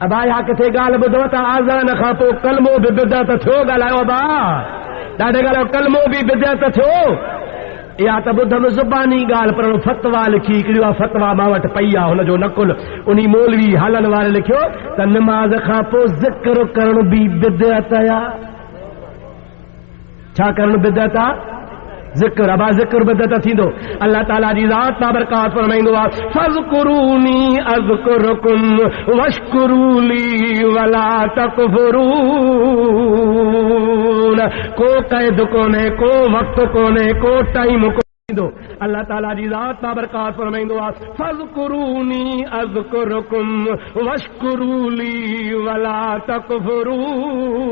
अब आया किथे ॻाल्हि ॿुधो त आज़ान खां पोइ कलमो बि बिदअत थियो? ॻाल्हायो बा, ॾाढे ॻाल्हायो, कलमो बि बिदअत थियो? या त ॿुधमि ज़ुबानी ॻाल्हि, पर फतवा लिखी हिकिड़ो आहे, फतवा मां वटि पई आहे, हुनजो नकुल उन मौलवी हालनि वारे लिखियो त नमाज़ खां पोइ ज़िक्र करण बि बिदअत आया। छा करण बिदअत आहे? ज़िक्र अबा ज़िक्र बिदअत थींदो। अल्लाह ताला जी ज़ात बाबरकात फरमाईंदो आहे फज़कुरूनी अज़कुरुकुम वश्कुरूली वला तकफुरून। को क़ैद कोने, को वक्त कोने, को टाइम कोने। अल्लाह ताला जी ज़ात बाबरकात फरमाईंदो आहे फज़कुरूनी अज़कुरुकुम वश्कुरूली वला तकफुरून।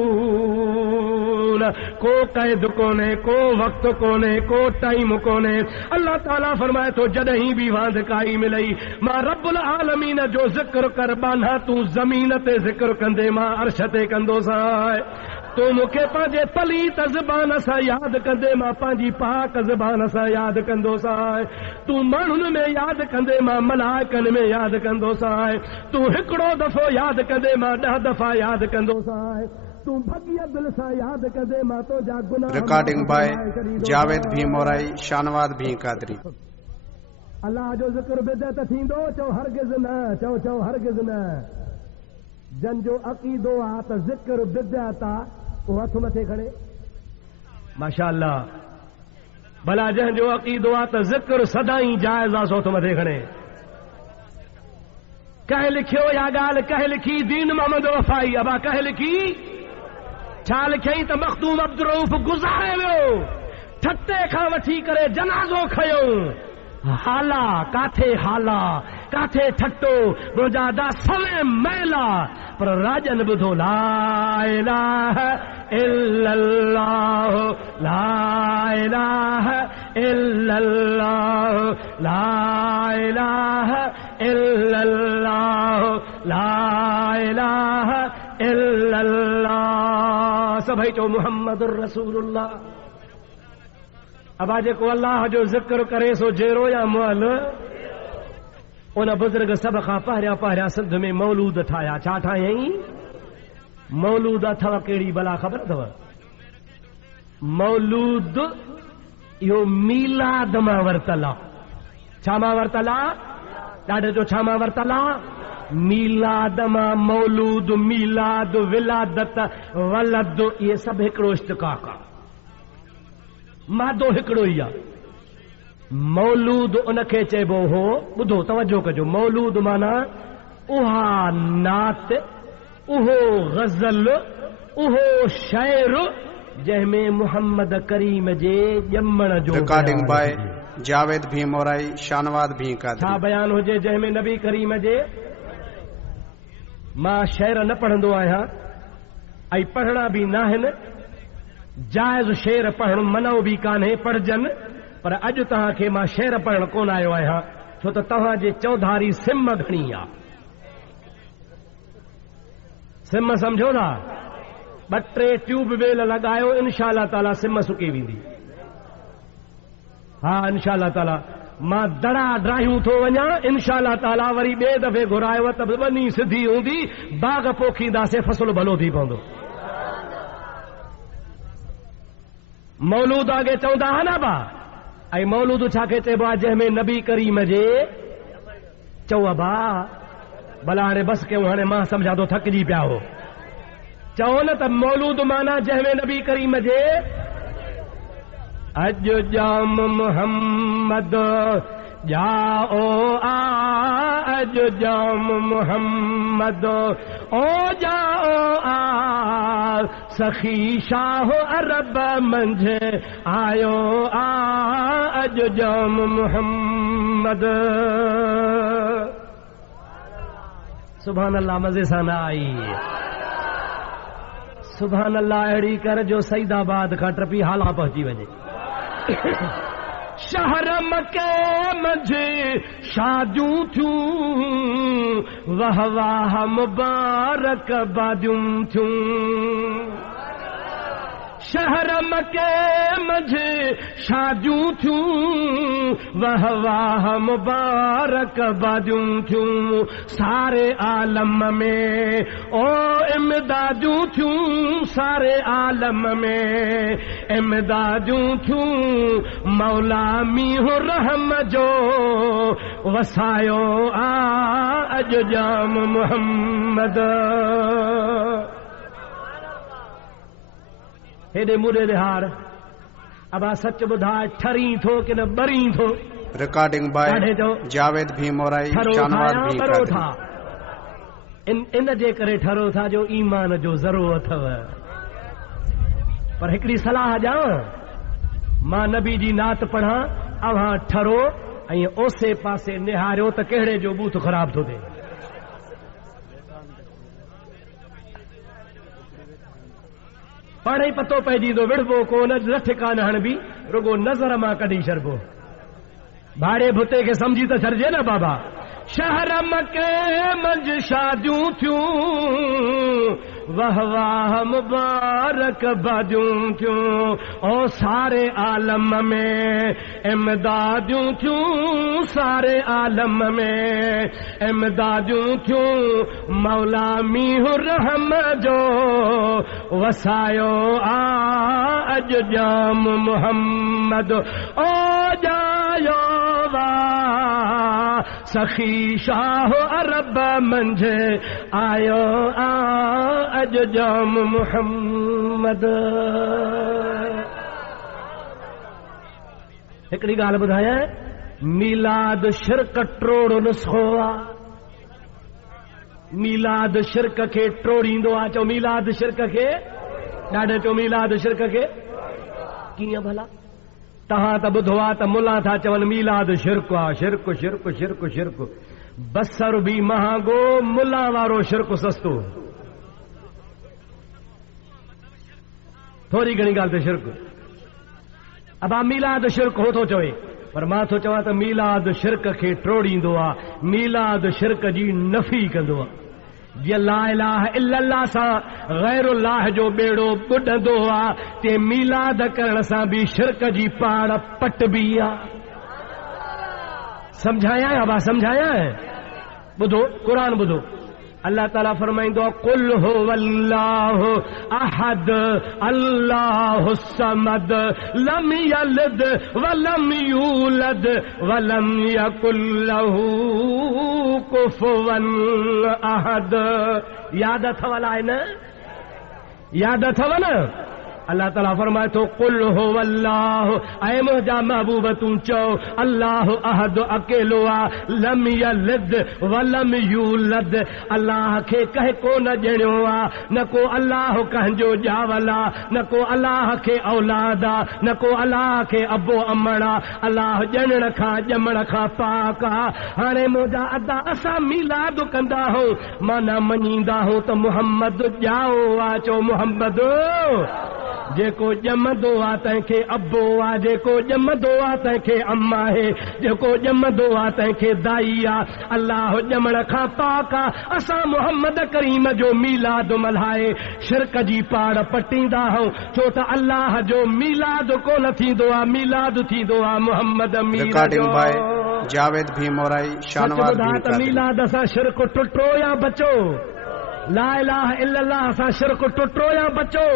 को क़ैद कोने, को वक्त कोने, को टाइम कोने। अल्लाह ताला फरमाए तो जॾहिं बि वांदकाई मिलई मां रब्बुल आलमीन जो ज़िक्र कर बान्हा तूं ज़मीन ते ज़िक्र कंदे मां अर्श ते कंदोसांइ। तूं मूंखे पंहिंजे पलीत ज़बान सां यादि कंदे मां पंहिंजी पाक ज़बान सां यादि कंदोसांइ। तूं माण्हुनि में यादि कंदे मां मलाइकनि में यादि कंदोसांइ। तूं हिकिड़ो दफ़ो यादि कंदे मां 10 दफ़ा यादि कंदोसांइ। तूं भॻीअ दिलि सां यादि कंदे मां तुंहिंजा गुनाह। रिकॉर्डिंग बाय जावेद भी मोराई शानवाद भी कादरी। अल्लाह जो ज़िक्र बिदअत थींदो चओ हरगिज़ न, चओ चओ हरगिज़ न। जंहिंजो अक़ीदो आहे त ज़िक्र बिदअत आहे वो हथ मथे खणे माशाअल्लाह। भला जंहिंजो अक़ीदो आहे त ज़िक्र सदाई जाइज़ आहे सो हथ मथे खणे। कंहिं लिखियो या ॻाल्हि कंहिं लिखी दीन मोहम्मद वफ़ाई अबा कंहिं लिखी छा लिखियईं त मखदूम अब्दुल रऊफ़ गुज़ारे वियो ठटे खां वठी करे जनाज़ो खयूं। हाला काथे हाला काथे ठट्टो मुंहिंजा दा सवे मैला पर राजन ॿुधो ला इलाहा इल्लल्लाह ला इलाहा इल्लल्लाह ला इलाहा इल्लल्लाह ला इलाहा इल्लल्लाह। सभई चओ मुहम्मदुर रसूलुल्लाह। अबा जेको अल्लाह जो ज़िक्र करे सो जेरो या मुअल उन बुज़ुर्ग सभ खां पहिरियां पहिरियां सिंध में मौलूद ठाहिया। छा ठाहियईं? मौलूद अथव कहिड़ी भला ख़बर अथव? मौलूद इहो मीलाद मां वरितल आहे। छा मां वरितल आहे? ॾाढो जो छा मां वरितल आहे? मीलाद मां। मौलूद मीलाद विलादत वलद इहे सभु हिकिड़ो इश्तिक़ाक़ आहे। मादो हिकिड़ो ई आहे। मौलूद उनखे चइबो हो ॿुधो तवजो कजो। मौलूद माना उहा नात उहो गज़ल उहो शाइर जंहिंमें मोहम्मद करीम जे ॼमण जो। रिकॉर्डिंग बाय जावेद भी मोराई शानवाद भी कादरी। छा बयान हुजे जंहिंमें नबी करीम जे। मां शेर न पढ़ंदो आहियां ऐं पढ़णा बि न आहिनि। जाइज़ शेर पढ़णु मनो बि कान्हे पढ़जनि पर अॼु तव्हांखे मां शेर पढ़णु कोन आयो आहियां छो त तव्हांजे चौधारी सिम घणी आहे। सिम सम्झो था? 2-3 ट्यूब वेल लॻायो इंशा अल्लाह ताला सिम सुकी वेंदी। हा इंशा अल्लाह ताला। मां दड़ा ड्राहियूं थो वञा इंशा अल्लाह ताला वरी ॿिए दफ़े घुरायो त वञी सिधी हूंदी बाग़ पोखींदासीं फ़सुलु भलो थी पवंदो। मौलूद आगे चवंदा हा न बा ऐं मौलूद छाखे चइबो आहे? जंहिंमें नबी करीम जे चओ अबा भला हाणे बसि कयूं हाणे मां सम्झा थो थकिजी पिया हो। चओ न त मौलूद माना जंहिंमें नबी करीम जे। अॼु जाम मोहम्मद जाओ आ अॼु जाम मोहम्मद ओ जाओ आ सखी शाह अरब मंझि आयो आ अॼु जाम मोहम्मद। सुभान अल्लाह। मज़े सां न आई? सुभान अल्लाह। अहिड़ी कर जो सईदाबाद खां टपी हाला पहुची वञे। शहर मके मंझि शादियूं थियूं वाह वाह मुबारक बादियूं थियूं। शहर मके मंझि शादियूं थियूं वाह वाह मुबारक बादियूं थियूं। सारे आलम में ओ इमदादियूं थियूं सारे आलम में इमदादियूं थियूं। मौला मींहुं रहम जो वसायो आ अॼु जाम मोहम्मद। हेॾे मुॾे हार अबा सच बुधा ठरी थो कि न बरी थो। रिकॉर्डिंग बाय जावेद भीमोराई शानवाद भी ठरो था इन जे करे ठरो था जो ईमान जो ज़रो अथव। पर हिकड़ी सलाह ॾियां, मां नबी जी नात पढ़ा, अव्हां ठरो ऐं ओसे पासे निहारियो त कहिड़े जो बूथ ख़राब थो थिए। पाण ई पतो पइजी थो, विढ़बो कोन, लठ कान हणबी, रुगो नज़र मां कढी छॾिबो। भाड़े भुते खे समझी त छॾिजे न बाबा। शहर मके मंझ शादियूं थियूं, वाह वाह मुबारक बादियूं थियूं, ओ सारे आलम में इमदादियूं थियूं, सारे आलम में इमदादियूं थियूं। मौला मीहु रहम जो वसायो आ अज जाम मुहम्मद, ओ जायो सखी शाह अरब मंझे आयो आ अज जाम मुहम्मद। हिकड़ी ॻाल्हि ॿुधायां, मीलाद शिरक ट्रोड़ नुस्खो आ। मीलाद शिरक खे ट्रोड़ींदो आ। चओ मीलाद शिरक खे, ॾाढे चओ मीलाद शिरक खे कीअं भला? तहां त ॿुधो आहे त मुला था चवनि मीलाद शिरक आहे, शिरक शिरक शिरक शिरक। बसर बि महांगो, मुला वारो शिरक सस्तो। थोरी घणी ॻाल्हि ते शिरक। अबा मीलाद शिरक हो थो चवे, पर मां थो चवां त मीलाद शिरक खे ट्रोड़ींदो आहे, मीलाद शिरक जी नफ़ी कंदो आहे। जीअं ला इलाहा इल्लल्लाह सां गैरुल्लाह जो बेड़ो ॿुॾंदो आहे, ते मीलाद करण सां बि शिरक जी पाड़ पटबी आहे। समझायां अबा समझायां? ॿुधो क़ुरान ॿुधो। अल्लाह ताला फरमाईंदो आहे, कुल हुवल्लाहु अहद अल्लाहु समद लम यलिद वलम यूलद वलम यकुल लहू कुफुवन अहद। याद अथव अलाए न? याद अथव न? अल्लाह ताला फरमाए थो, कुल हुवल्लाहु, ऐ मुंहिंजा महबूब तूं चओ अल्लाह अहद अकेलो आहे, लम यलिद वलम यूलद, अल्लाह खे कंहिं कोन ॼणियो आहे, न को अल्लाह कंहिंजो ॼावल आहे, न को अल्लाह खे औलाद आहे, न को अल्लाह खे अबो अमण आहे। अल्लाह ॼणण खां ॼमण खां पाक आहे। हाणे मुंहिंजा अदा असां मीलाद कंदा आहियूं, माना मञींदा आहियूं त मुहम्मद ॼाओ आहे। चओ मुहम्मद। जेको ॼमंदो आहे तंहिंखे अबो आहे, जेको ॼमंदो आहे तंहिंखे अम्मा आहे, जेको ॼमंदो आहे तंहिंखे दाई आहे। अल्लाह ॼमण खां पाक आहे। असां मुहम्मद करीम जो मीलाद मल्हाए शिरक जी पाड़ पटींदा आहियूं, छो त अल्लाह जो मीलाद कोन थींदो आहे, मीलाद थींदो आहे मुहम्मद मीलाद। जावेद भीमोराई शानवाद भी। मीलाद सां शिरक टुटो या बचो? ला इलाहा इल्लल्लाह सां शिरक टुटो या बचो?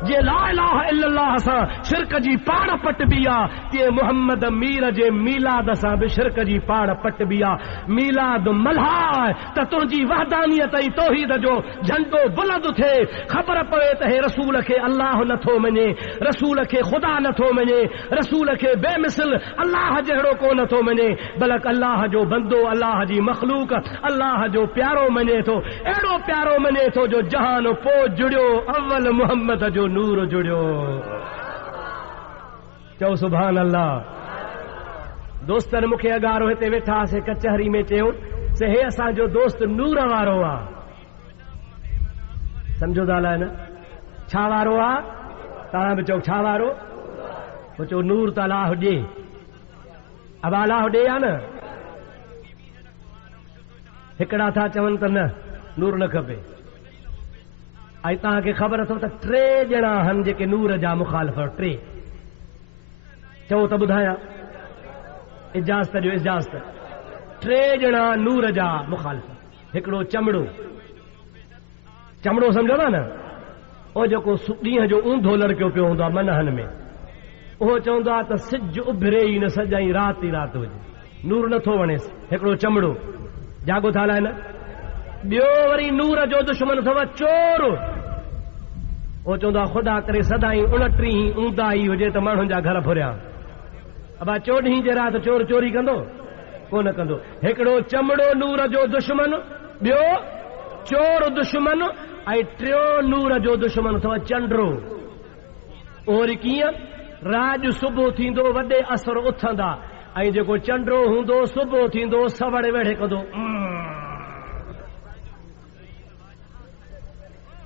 जे ला इलाहा इल्लल्लाह सां शिरक जी पाड़ पटबी आहे, ते मुहम्मद मीर जे मीलाद सां बि शिरक जी पाड़ पटबी आहे। मीलाद मल्हाए त तुंहिंजी वहदानियत ऐं तौहीद जो झंडो बुलंद थिए, ख़बर पवे त हे रसूल खे अल्लाह नथो मञे, रसूल खे ख़ुदा नथो मञे, रसूल खे बेमिसल अल्लाह जहिड़ो को नथो मञे, बल्कि अल्लाह जो बंदो, अल्लाह जी मखलूक, अल्लाह जो प्यारो मञे थो। अहिड़ो प्यारो मञे थो जो जहान पोइ जुड़ियो, अव्वल मुहम्मद जो नूर जुड़ियो। चओ सुभान अल्लाह। दोस्तनि मूंखे अगारो हिते वेठा से कचहरी में चयो से हे असांजो दोस्त नूर वारो आहे। सम्झो था अलाए न? छा वारो आहे? तव्हां बि चओ छा वारो? पोइ चओ नूर त अलाह ॾे। अब अलाह ॾे आहे न? हिकिड़ा था चवनि त न नूर न खपे। ऐं तव्हांखे ख़बर अथव त टे ॼणा आहिनि जेके नूर जा मुखालिफ़, टे। चओ त ॿुधायां, इजाज़त ॾियो इजाज़त। टे ॼणा नूर जा मुखालिफ़। हिकिड़ो चमड़ो, चमड़ो सम्झो था न? उहो जेको ॾींहं जो ऊंधो लड़कियो पियो हूंदो आहे मनहनि में, उहो चवंदो आहे त सिज उभरे ई न सजाई राति ई राति हुजे, नूर नथो वणेसि। हिकिड़ो चमड़ो, जागो था हलाए न? ॿियो वरी नूर जो दुश्मन अथव चोर। वो चवंदो आहे ख़ुदा करे सदाई 29 ऊंदा ई हुजे त माण्हुनि जा घर फुरिया। अबा 14 जे राति चोर चोरी कंदो कोन कंदो। हिकिड़ो चमड़ो नूर जो दुश्मन, ॿियो चोर दुश्मन, ऐं टियों नूर जो दुश्मन अथव चंडो। और कीअं राज सुबुह थींदो वॾे असर उथंदा, ऐं जेको चंडो हूंदो सुबुह थींदो सवड़ वेड़े कंदो।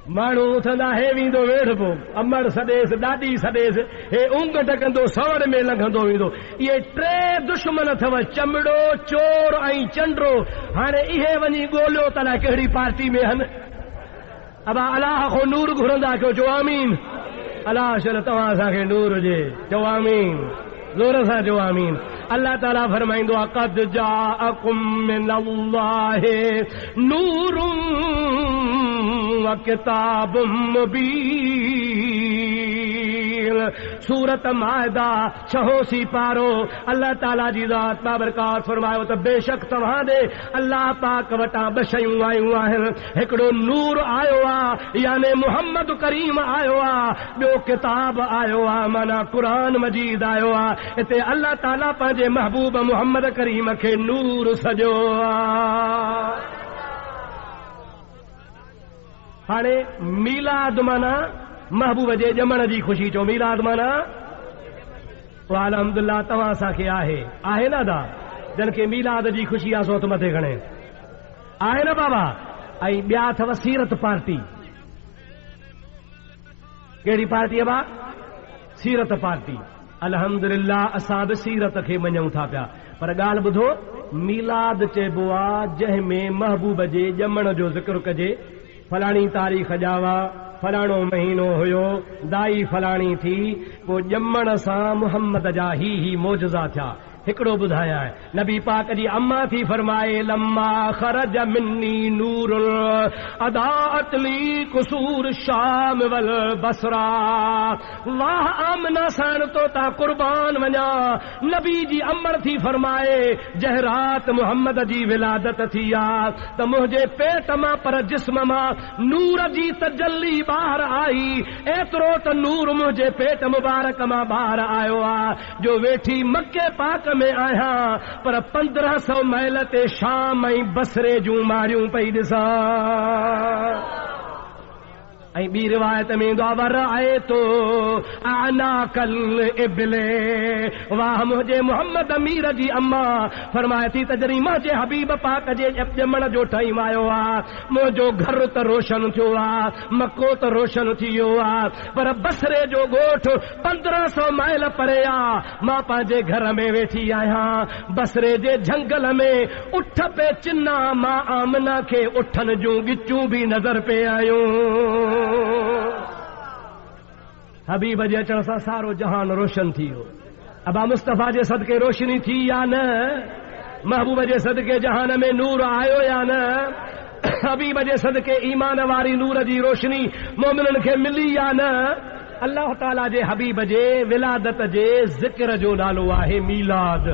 माण्हू उथंदा, हे वेंदो वेड़ पो अमर सॾेसि ॾाॾी सॾेसि, हे ऊंघ टकंदो सवड़ में लंघंदो वेंदो। इहे टे दुश्मन अथव, चमड़ो, चोर ऐं चंडो। हाणे इहे वञी ॻोल्हियो त अलाए कहिड़ी पार्टी में आहिनि। अबा अलाह खो नूर घुरंदा कयो, चओ आमीन। अलाह शल तव्हां असांखे नूर हुजे, चओ आमीन, ज़ोर सां चओ आमीन। अल्लाह ताला फरमाईंदो आहे क़द जाअकुम मिनल्लाहि नूरुम व किताबुम मुबीन। सूरत माइदा 6 पारो। अल्लाह ताला जी ज़ात बाबरकात फरमायो त बेशक तव्हां ॾे अल्लाह पाक वटां 2 शयूं आयूं आहिनि। हिकिड़ो नूर आयो आहे याने मुहम्मद करीम आयो आहे, ॿियो किताब आयो आहे माना क़ुरान मजीद आयो आहे। हिते अल्लाह ताला पंहिंजे महबूब मुहम्मद करीम खे नूर सॼो आहे। हाणे मीलाद माना महबूब जे ॼमण जी ख़ुशी, चओ मीलाद माना अल्हम्दुलिल्लाह तव्हां असांखे आहे न दा जन खे मीलाद जी ख़ुशी आहे सो त मथे खणे आहे न बाबा। ऐं ॿिया अथव सीरत पार्टी। कहिड़ी पार्टी आहे बा? सीरत पार्टी। अल्हम्दुलिल्लाह असां बि सीरत खे मञूं था पिया, पर ॻाल्हि ॿुधो, मीलाद चइबो आहे जंहिंमें महबूब जे ॼमण जो ज़िक्र कजे। फलाणी तारीख़ ॼावा, फलाणो महीनो हुयो, दाई फलाणी थी, पोइ ॼमण सां मुहम्मद जा ही मोजज़ा थिया। हिकिड़ो ॿुधाया आहे, नबी पाक जी अम्मा थी फरमाए लम्मा ख़रज मिन्नी नूर अदाअत ली कुसूर शाम वल बसरा। वाह आमना साण तो ता कुर्बान वञा। नबी जी अमर थी फरमाए जंहिं रात मुहम्मद जी विलादत थी आहे त मुंहिंजे पेट मां पर जिस्म मां नूर जी तजल्ली ॿाहिर आई। एतिरो त नूर मुंहिंजे पेट मुबारक मां ॿाहिर आयो आहे जो वेठी मके पाक में आहियां, पर 1500 मैल ते शाम ऐं बसरे जूं मारियूं पई ॾिसां। ऐं ॿी रिवायत में ईंदो आहे वर आहे तो आना कल इबले। वाह मुंहिंजे मोहम्मद अमीर जी अम्मा फरमाए थी त जॾहिं मुंहिंजे हबीब पाक जे ॼमण जो टाइम आयो आहे मुंहिंजो घर त रोशन थियो आहे, मको त रोशन थी वियो आहे, पर बसरे जो ॻोठ 1500 मैल परे आहे। मां पंहिंजे घर में वेठी आहियां, बसरे जे झंगल में उठ पे चिन्ना, मां आमना खे उठन जूं गिचूं बि नज़र पे आयूं। हबीब जे अचण सां सारो जहान रोशन थी वियो। अबा मुस्तफ़ा जे सदके रोशनी थी या न? महबूब जे सदके जहान में नूर आयो या न? हबीब जे सदके ईमान वारी नूर जी रोशनी मोमिनन खे मिली या न? अल्लाह ताला जे हबीब जे विलादत जे ज़िक्र जो नालो आहे मीलाद।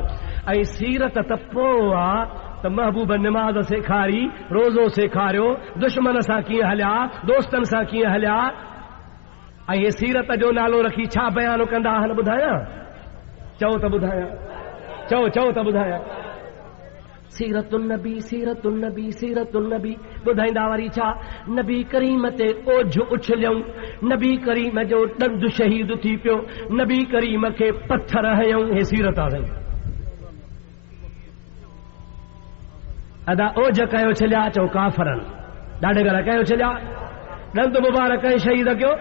ऐं सीरत त पोइ आहे त महबूब निमाज़ सेखारी, रोज़ो सेखारियो, दुश्मन सां कीअं हलिया, दोस्तनि सां कीअं हलिया। ऐं हे सीरत जो नालो रखी छा बयानु कंदा आहिनि ॿुधायां? चओ त ॿुधायां, चओ त ॿुधायां। सीरतुन नबी, सीरतुन नबी, सीरतुन नबी। ॿुधाईंदा वरी छा? नबी करीम ते ओझ उछलियऊं, नबी करीम जो ॾंद शहीद थी पियो, नबी करीम खे पत्थर हयऊं। हे सीरत आहे। अदा ओझ कयो छलिया, चओ काफ़रनि, ॾाढे घर कयो छलिया, ॾंद मुबारक ऐं शहीद कयो।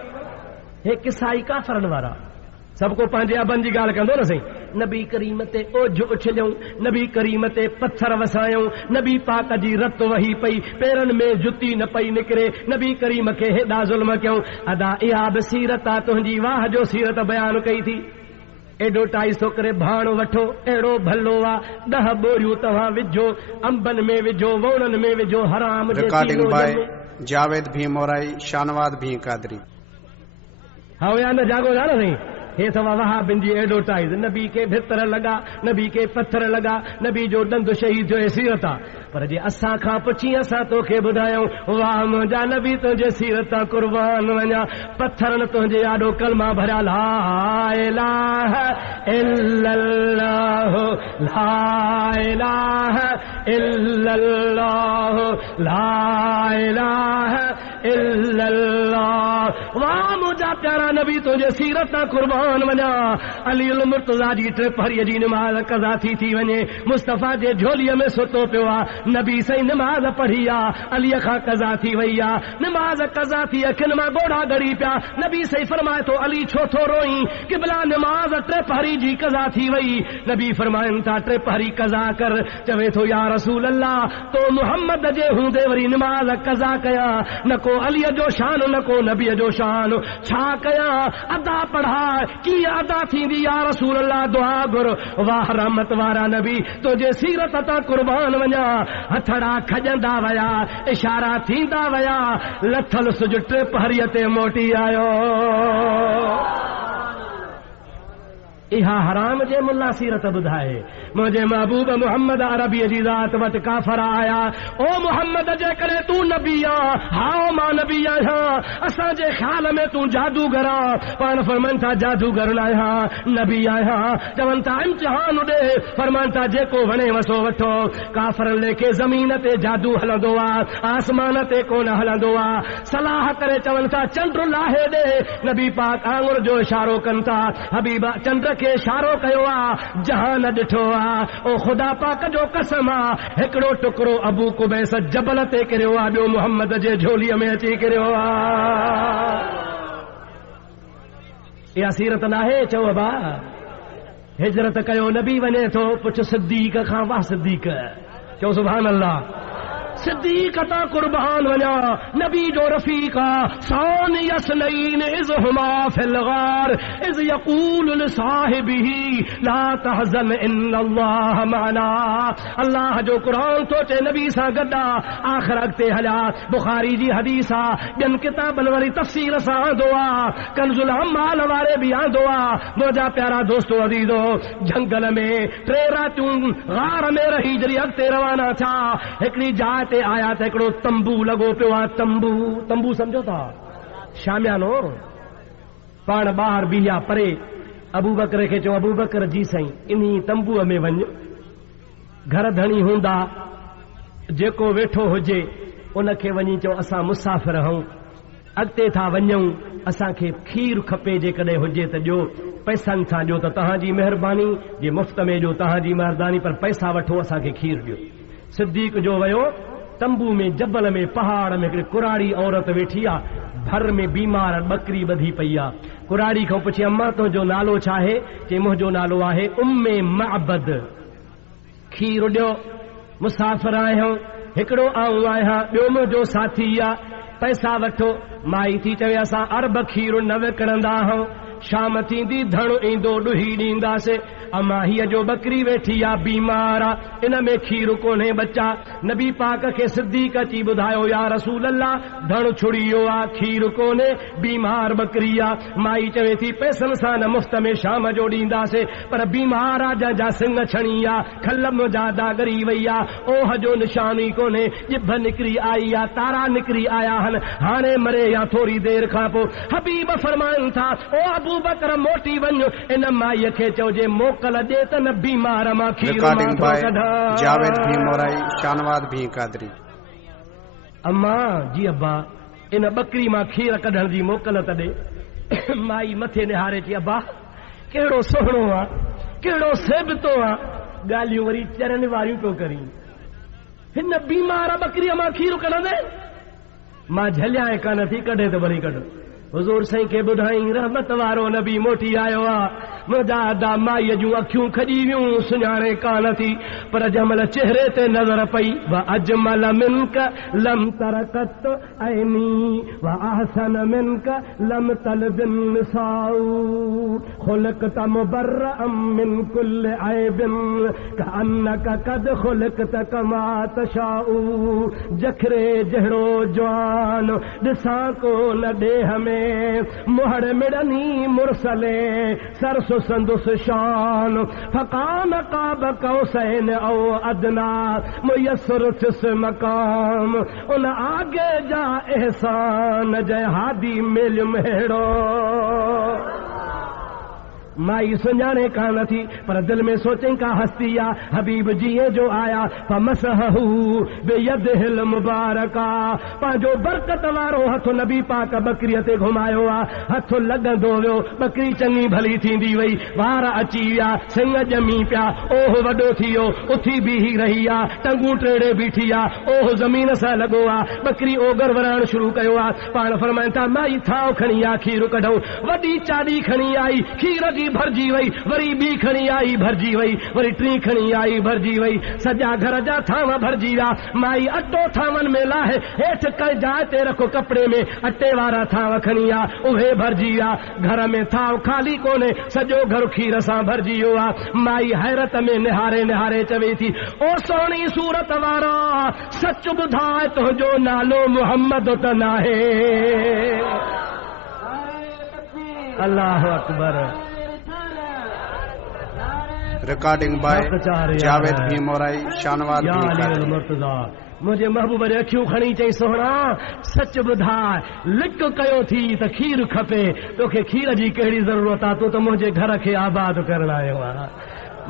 हे किसाई काफ़रनि वारा, सभु को पंहिंजे अबनि जी ॻाल्हि कंदो न साईं। नबी करीम ते ओझ उछलियऊं, नबी करीम ते पत्थर वसायूं, नबी पाक जी रत वही पई, पेरनि में जुती न पई निकिरे, नबी करीम खे हेॾा ज़ुल्म कयूं। अदा इहा बि सीरत आहे तुंहिंजी, वाह जो सीरत बयानु कई थी। एॾो 250 करे भाण वठो, अहिड़ो भलो आहे, 10 बोरियूं तव्हां विझो, अंबनि में विझो, वोणनि में विझो, हराम रिकॉर्डिंग बाय जावेद भीम मोराई, शानवाद भीम कादरी। हाँ या न जागो था न साईं। हे अथव वहाबिन जी एडवर्टाइज, नबी के भितर लॻा, नबी के पत्थर लॻा, नबी जो ॾंद शहीद थियो। सीरत आहे। पर जे असां खां पुछी असां तोखे ॿुधायूं वाह मुंहिंजा नबी तुंहिंजे सीरत कुर्बान वञा पत्थरनि तुंहिंजे आॾो कलमा भरिया ला इलाहा इल्लल्लाह ला इलाहा इल्लल्लाह ला इलाहा इल्लल्लाह वाह मुंहिंजा प्यारा नबी तुंहिंजे सीरत कुर्बान वञा अली मुर्तज़ा जी ट्रिप हरीअ जी निमाज़ कज़ा थी वञे मुस्तफ़ा जे झोलीअ में सुतो पियो आहे नबी सही निमाज़ पढ़ी आहे अलीअ खां कज़ा थी वई आहे निमाज़ कज़ा थी अखियुनि मां ॻोढ़ा ॻड़ी पिया नबी सही फरमाए थो अली छो थो रोई क़िबला निमाज़ टे पहरी जी कज़ा थी वई नबी फरमाइनि था टे पहरी कज़ा कर चवे थो या रसूल अल्लाह तो मुहम्मद जे हूंदे वरी निमाज़ कज़ा कयां न को अलीअ जो शान न को नबीअ जो शान छा कयां अदा पढ़ा कीअं अदा थींदी या रसूल अल्लाह दुआ घुर वाह रहमत वारा नबी तुंहिंजे सीरत तां कुर्बान वञा हथड़ा खजंदा वया इशारा थींदा वया लथल सुज टे पहरीअ ते मोटी आयो इहा हराम जे मुल्ला सीरत ॿुधाए मुंहिंजे महबूब मुहम्मद अरबी जी ज़ात वटि काफ़र आया ओ मुहम्मद जेकॾहिं तूं नबी आहीं हाओ मां नबी आहियां असांजे ख़्याल में तूं जादूगर आहीं पाण फरमाइनि था जादूगर न आहियां नबी आहियां चवनि था इम्तिहान ॾे फरमाइनि था जेको वणे वसो वठो काफ़रनि लेखे ज़मीन ते जादू हलंदो आहे आसमान ते कोन हलंदो आहे सलाह करे चवनि था चंड लाहे ॾे नबी पाक आंगुर जो इशारो कनि था हबीब चंड खे इशारो कयो आहे जहान ॾिठो आहे ओ ख़ुदा पाक जो कसम आहे हिकिड़ो टुकड़ो अबू कुबैस जबल ते किरियो आहे ॿियो मुहम्मद जे झोलीअ में अची किरियो आहे इहा सीरत नाहे चओ बा हिजरत कयो नबी वञे थो पुछ सिद्दीक़ खां वाह सिद्दीक़ चओ सुभान अल्लाह सिद्दीक़ तां कुर्बान वञा नबी जो रफ़ीक़ा सान यसनईन इज़ हुमा फिल गार इज़ यक़ूल लिसाहिबिही ला तहज़न इन्नल्लाह मअना अल्लाह जो क़ुरान तो चे नबी सां गॾा आख़िर अॻिते हलिया बुखारी जी हदीस आहे ॿियनि किताबनि वारी तफ़सीर सां आंदो आहे कंज़ुल अम्माल वारे बि आंदो आहे मुंहिंजा प्यारा दोस्तो अज़ीज़ो जंगल में टे रातियूं गार में रही जॾहिं अॻिते रवाना थिया हिकिड़ी जाइ ते आया त हिकिड़ो तंबू लॻो पियो आहे तंबू सम्झो था शामियानो पाण ॿाहिरि बीहा परे अबू बकर खे चयो अबू बकर जी साईं इन्ही तंबूअ में वञ घर धणी हूंदा जेको वेठो हुजे उनखे वञी चओ असां मुसाफ़िर आहियूं अॻिते था वञूं असांखे खीर खपे जेकॾहिं हुजे त ॾियो पैसनि सां ॾियो त तव्हांजी महिरबानी जे मुफ़्त में ॾियो तव्हांजी महिरबानी पर पैसा वठो असांखे खीर ॾियो सिद्दीक़ जो वियो तंबू में जबल में पहाड़ में हिकिड़ी कुराड़ी औरत वेठी आहे भर में बीमार बकरी ॿधी पई आहे कुराड़ी खां पुछी अम्मा तुंहिंजो नालो छा आहे चई मुंहिंजो नालो आहे उम्मे मअबद खीर ॾियो मुसाफ़िर आहियूं हिकिड़ो आऊं आहियां ॿियो मुंहिंजो साथी आहे पैसा वठो माई थी चवे असां अरब खीर न विकिणंदा आहियूं शाम थींदी धण ईंदो ॾुही ॾींदासीं अमा हीअ जो बकरी वेठी आहे बीमार आहे इन में खीर कोन्हे बच्चा नबी पाक खे सिद्दीक़ अची ॿुधायो या रसूल अल्लाह धण छुड़ी वियो आहे खीर कोन्हे बीमार बकरी आहे माई चवे थी पैसनि सां न मुफ़्त में शाम जो ॾींदासीं पर बीमार आहे जंहिंजा सिंग छणी आहे खलम जा दागरी वई आहे ओह जो निशानी कोन्हे ॼिभ निकिरी आई आहे तारा निकिरी आया आहिनि हाणे मरे या थोरी देरि खां पोइ हबीब फरमाइनि था ओ अबू बकर मोटी वञ इन माईअ खे चइजे मोकल ॾे त न बीमार मां खीर जावेद भी मोराई शानवाद भी कादरी अम्मा जी अब्बा इन बकरी मां खीर कढण जी मोकल त ॾे माई मथे निहारे थी अब्बा कहिड़ो सुहिणो आहे कहिड़ो सेबतो आहे ॻाल्हियूं वरी चरनि वारियूं पियो करी हिन बीमार बकरीअ मां खीर कढंदे मां झलियां कान थी कढे त वरी कढ हुज़ूर साईं खे ॿुधाई रहमत वारो नबी मोटी आयो आहे मुंहिंजा अदा माईअ जूं अखियूं खॼी वियूं सुञाणे कान थी पर जंहिंमहिल चेहरे ते नज़र पई व अजमल मिनक लम तरकत ऐनी व अहसन मिनक लम तलबिन निसाउ खुलकत मुबर्रअम मिन कुल्ल ऐबिन कअन्नक कद खुलकत कमा तशाउ जखरे जहिड़ो जवान ॾिसां को न ॾेह में मुहर मिड़नी मुरसले सरसो संदुस शान फकान काब कौसैन औ अदना मुयस्सर थिस मकाम उन आगे जा एहसान जय हादी मिल मेड़ो माई सुञाणे कान थी पर दिल में सोचें का हस्ती आ हबीब जीअं जो आया फमसहू बियदिहिल मुबारका पंहिंजो बरकत वारो हथ नबी पाक बकरीअ ते घुमायो आ हथ लॻंदो वियो बकरी चङी भली थींदी वई वार अची विया सिंग ॼमी पिया ओह वॾो थी वियो उथी बीही रही आ टंगूं टेड़े बीठी आ ओह ज़मीन सां लॻो आ बकरी ओगर वराइण शुरू कयो आ पाण फरमाइनि था माई थांव खणी आ खीर कढूं वॾी चाॾी खणी आई खीर जी भरजी वई वरी ॿी खणी आई भरजी वई वरी टी खणी आई भरजी वई सॼा घर जा थांव भरजी विया माई अटो थांवनि में लाहे हेठि कंहिं जाइ ते रखो कपिड़े में अटे वारा थांव खणी आ उहे भरजी विया घर में थांव ख़ाली कोन्हे सॼो घर खीर सां भरजी वियो आहे माई हैरत में निहारे निहारे चवे थी ओ सोणी सूरत वारा सच ॿुधाए तुंहिंजो नालो मुहम्मद त नाहे अल्लाह अकबर रिकॉर्डिंग बाय जावेद भीमोराई शानवाद मुंहिंजे महबूब जे अखियूं खणी चई सोहणा सच ॿुधाए लिक कयो थी त खीर खपे तोखे खीर जी कहिड़ी ज़रूरत आहे तूं त मुंहिंजे घर खे आबाद करण आयो आहे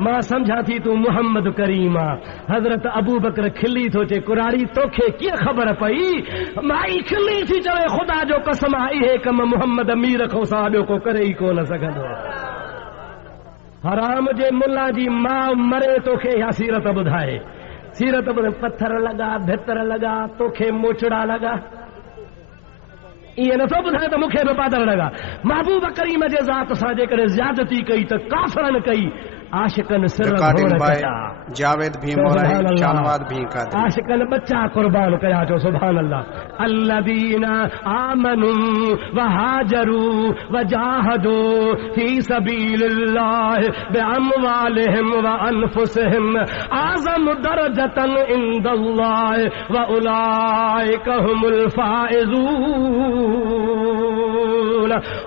मां सम्झां थी तूं मुहम्मद करीम आहे हज़रत अबू बकर खिली थो चए कुरारी तोखे कीअं ख़बर पई माई खिली थी चवे ख़ुदा जो कसम आहे इहे कम मुहम्मद मीर खां सां ॿियो को करे ई कोन सघंदो हराम जे मुल्ला जी मां मरे तोखे इहा सीरत ॿुधाए सीरत पत्थर लॻा भितर लॻा तोखे मोचड़ा लॻा ईअं नथो ॿुधाए त मूंखे बि पादर लॻा महबूब करीम जे ज़ात सां जेकॾहिं ज़्यादती कई त काफ़रनि कई आशिकन सिर जावेद भीमोराई शानवाद भी का आशिकन बच्चा कुर्बान कया जो सुभान अल्लाह अल्लदीना आमनु व हाजरू व जाहदू फी सबीलिल्लाह बिअमवालिहिम व अनफुसिहिम आज़म दरजतन इंदल्लाह व उलाइका हुमुल फाइज़ून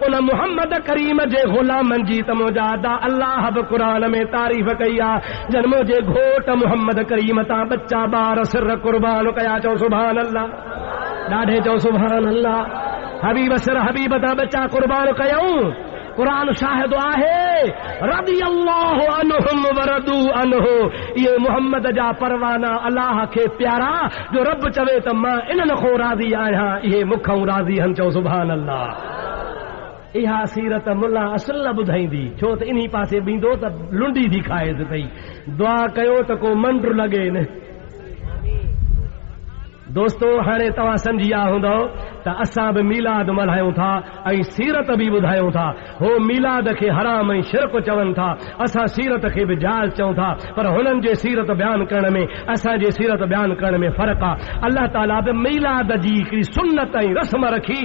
उन मुहम्मद करीम जे गुलामनि जी त मुजादा अल्लाह बि क़ुरान में तारीफ़ कई आहे जन मुंहिंजे घोट मुहम्मद करीम तां बच्चा ॿार सिर कुर्बान कया चओ सुभान अल्लाह ॾाढे चओ सुभान अल्लाह हबीब सिर हबीब तां बच्चा कुर्बान कयूं क़ुरान शाहिद आहे रदी अल्लाह अन्हुम व रदू अन्हु ये मुहम्मद जा परवाना अल्लाह खे प्यारा जो रब चवे त मां इन्हनि खां राज़ी आहियां इहे मूंखां राज़ी आहिनि चओ सुभान अल्लाह इहा सीरत मुल्ला असुल ॿुधाईंदी छो त इन्ही पासे बींदो त लुंडी थी खाएसि पई दुआ कयो त को मंड लॻे न दोस्तो हाणे तव्हां सम्झी विया हूंदव त असां बि मीलाद मल्हायूं था ऐं सीरत बि ॿुधायूं था हो मीलाद खे हराम ऐं शिरक चवनि था असां सीरत खे बि जाइज़ चऊं था पर हुननि जे सीरत बयान करण में असांजे सीरत बयान करण में फ़र्क़ु आहे अल्लाह ताला बि मीलाद जी हिकिड़ी सुन्नत ऐं रस्म रखी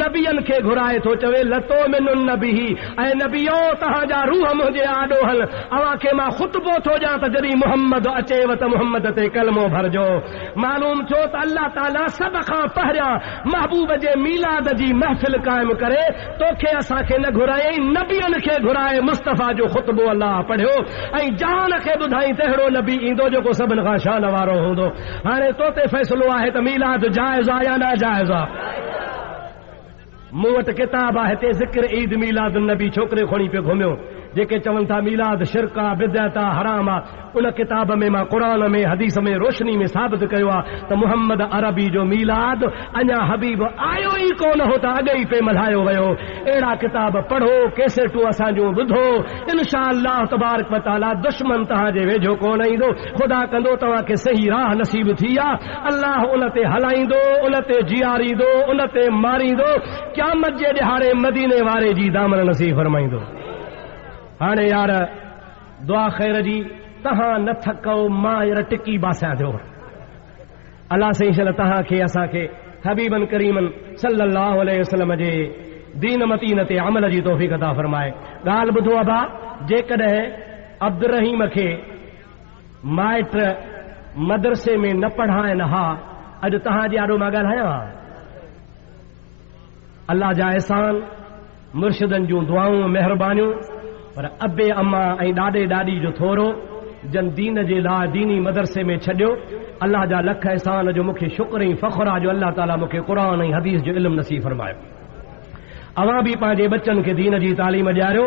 नबियनि खे घुराए थो चवे लतो मिनुन नबी ऐं नबियो तव्हांजा रूह मुंहिंजे आॾो हल अव्हां खे मां ख़ुतबो थो ॾियां त जॾहिं मुहम्मद अचेव त मुहम्मद ते कलमो भरजो मालूम थियो त अल्लाह ताला सभ खां पहिरियां महबूब जे मीलाद जी महफ़िल क़ाइमु करे तोखे असांखे न घुरायई नबियनि खे घुराए मुस्तफ़ा जो ख़ुतबो अल्लाह पढ़ियो ऐं जान खे ॿुधाई तहिड़ो नबी ईंदो जेको सभिनि खां शान वारो हूंदो हाणे तो ते फ़ैसिलो आहे त मीलाद जाइज़ आहे या नाजाइज़ आहे मूं वटि किताब आहे हिते ज़िक्र ईद मीलाद नबी छोकिरे खणी पियो घुमियो जेके चवनि था मीलाद शिरक आहे बिदअत आहे हराम आहे उन किताब में मां क़ुरान में हदीस में रोशनी में साबित कयो आहे त मुहम्मद अरबी जो मीलाद अञा हबीब आयो ई कोन हो त अॻे ई पे मल्हायो वियो अहिड़ा किताब पढ़ो कैसेटूं असां जूं ॿुधो इंशा अल्लाह तबारक व तआला दुश्मन तव्हांजे वेझो कोन ईंदो ख़ुदा कंदो तव्हांखे सही राह नसीब थी आहे अल्लाह उन ते हलाईंदो उन ते जीआरींदो उन ते मारींदो क़यामत जे ॾिहाड़े मदीने वारे जी दामन नसीब फरमाईंदो हाणे यार दुआ ख़ैर जी तव्हां न थको मां यार टिकी बासियां थियो अल्लाह सही शल तव्हांखे असांखे हबीबन करीमन सल्लल्लाहु अलैहि वसल्लम जे दीन मतीन ते अमल जी तौफ़ीक़ अता फरमाए ॻाल्हि ॿुधो अबा जेकॾहिं अब्दुर रहीम खे माइट मदरसे में न पढ़ाइनि हा अॼु तव्हांजे आॾो मां ॻाल्हायां अल्लाह जा एहसान मुर्शिदनि जूं दुआऊं महिरबानियूं पर अबे अम्मा ऐं ॾाॾे ॾाॾी जो थोरो जन दीन जे लाइ दीनी मदरसे में छॾियो। अल्लाह जा लख एहसान जो मूंखे शुक्र ऐं फ़ख्रु आहे जो अल्लाह ताला मूंखे क़ुर ऐं हदीस जो इल्मु नसीब फरमायो। अवां बि पंहिंजे बच्चनि खे दीन जी तालीम ॾियारियो।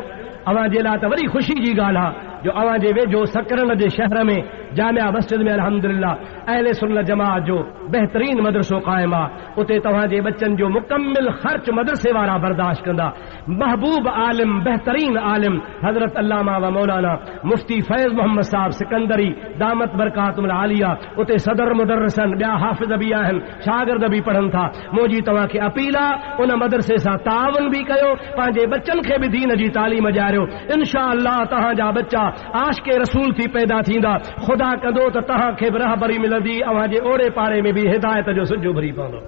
अवां जे लाइ त वरी ख़ुशी जी ॻाल्हि आहे जो अवां जे वेझो सकरन जे शहर में जामिया मस्जिद में अल्हम्दुलिल्लाह अहले सुन्नत जमात जो बहितरीन मदरसो क़ाइम आहे। उते तव्हांजे बच्चनि जो मुकम्मिल ख़र्च मदरसे वारा बर्दाश्त कंदा। महबूब आलिम बेहतरीन आलिम हज़रत अल्लामा व मौलाना मुफ्ती फैज़ मोहम्मद साहब सिकंदरी दामत बरकातुल आलिया उते सदर मुदर्रिसन ॿिया हाफ़िज़ बि आहिनि, शागिर्द बि पढ़नि था। मुंहिंजी तव्हांखे अपील आहे उन मदरसे सां ताउन बि कयो, पंहिंजे बच्चनि खे बि दीन जी तालीम ॾियारियो। इंशा अल्लाह तव्हांजा बच्चा आशिक़े रसूल थी पैदा थींदा। ख़ुदा कंदो त तव्हांखे बि रहबरी मिलंदी, अव्हांजे ओड़े पाड़े में बि हिदायत जो सिजु भरी पवंदो।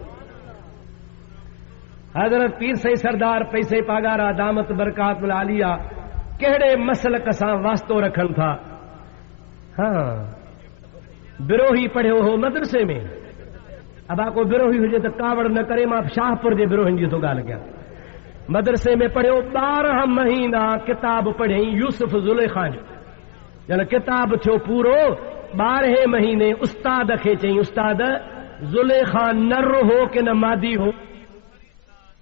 हज़रत पीर सई सरदार पैसे पागारा दामत बरकातुल आलिया कहिड़े मसलक सां वास्तो रखनि था। हाँ, बिरोही पढ़ियो हो मदरसे में। अब को बिरोही हुजे त कावड़ न करे, मां शाहपुर जे बिरोहिन जी थो ॻाल्हि कयां। मदरसे में पढ़ियो 12 महीना किताब पढ़ियईं यूसुफ ज़ुलेखा जो। जन किताब थियो पूरो 12 महीने उस्ताद खे चई उस्ताद ज़ुलेखा नर हो कि न मादी हो।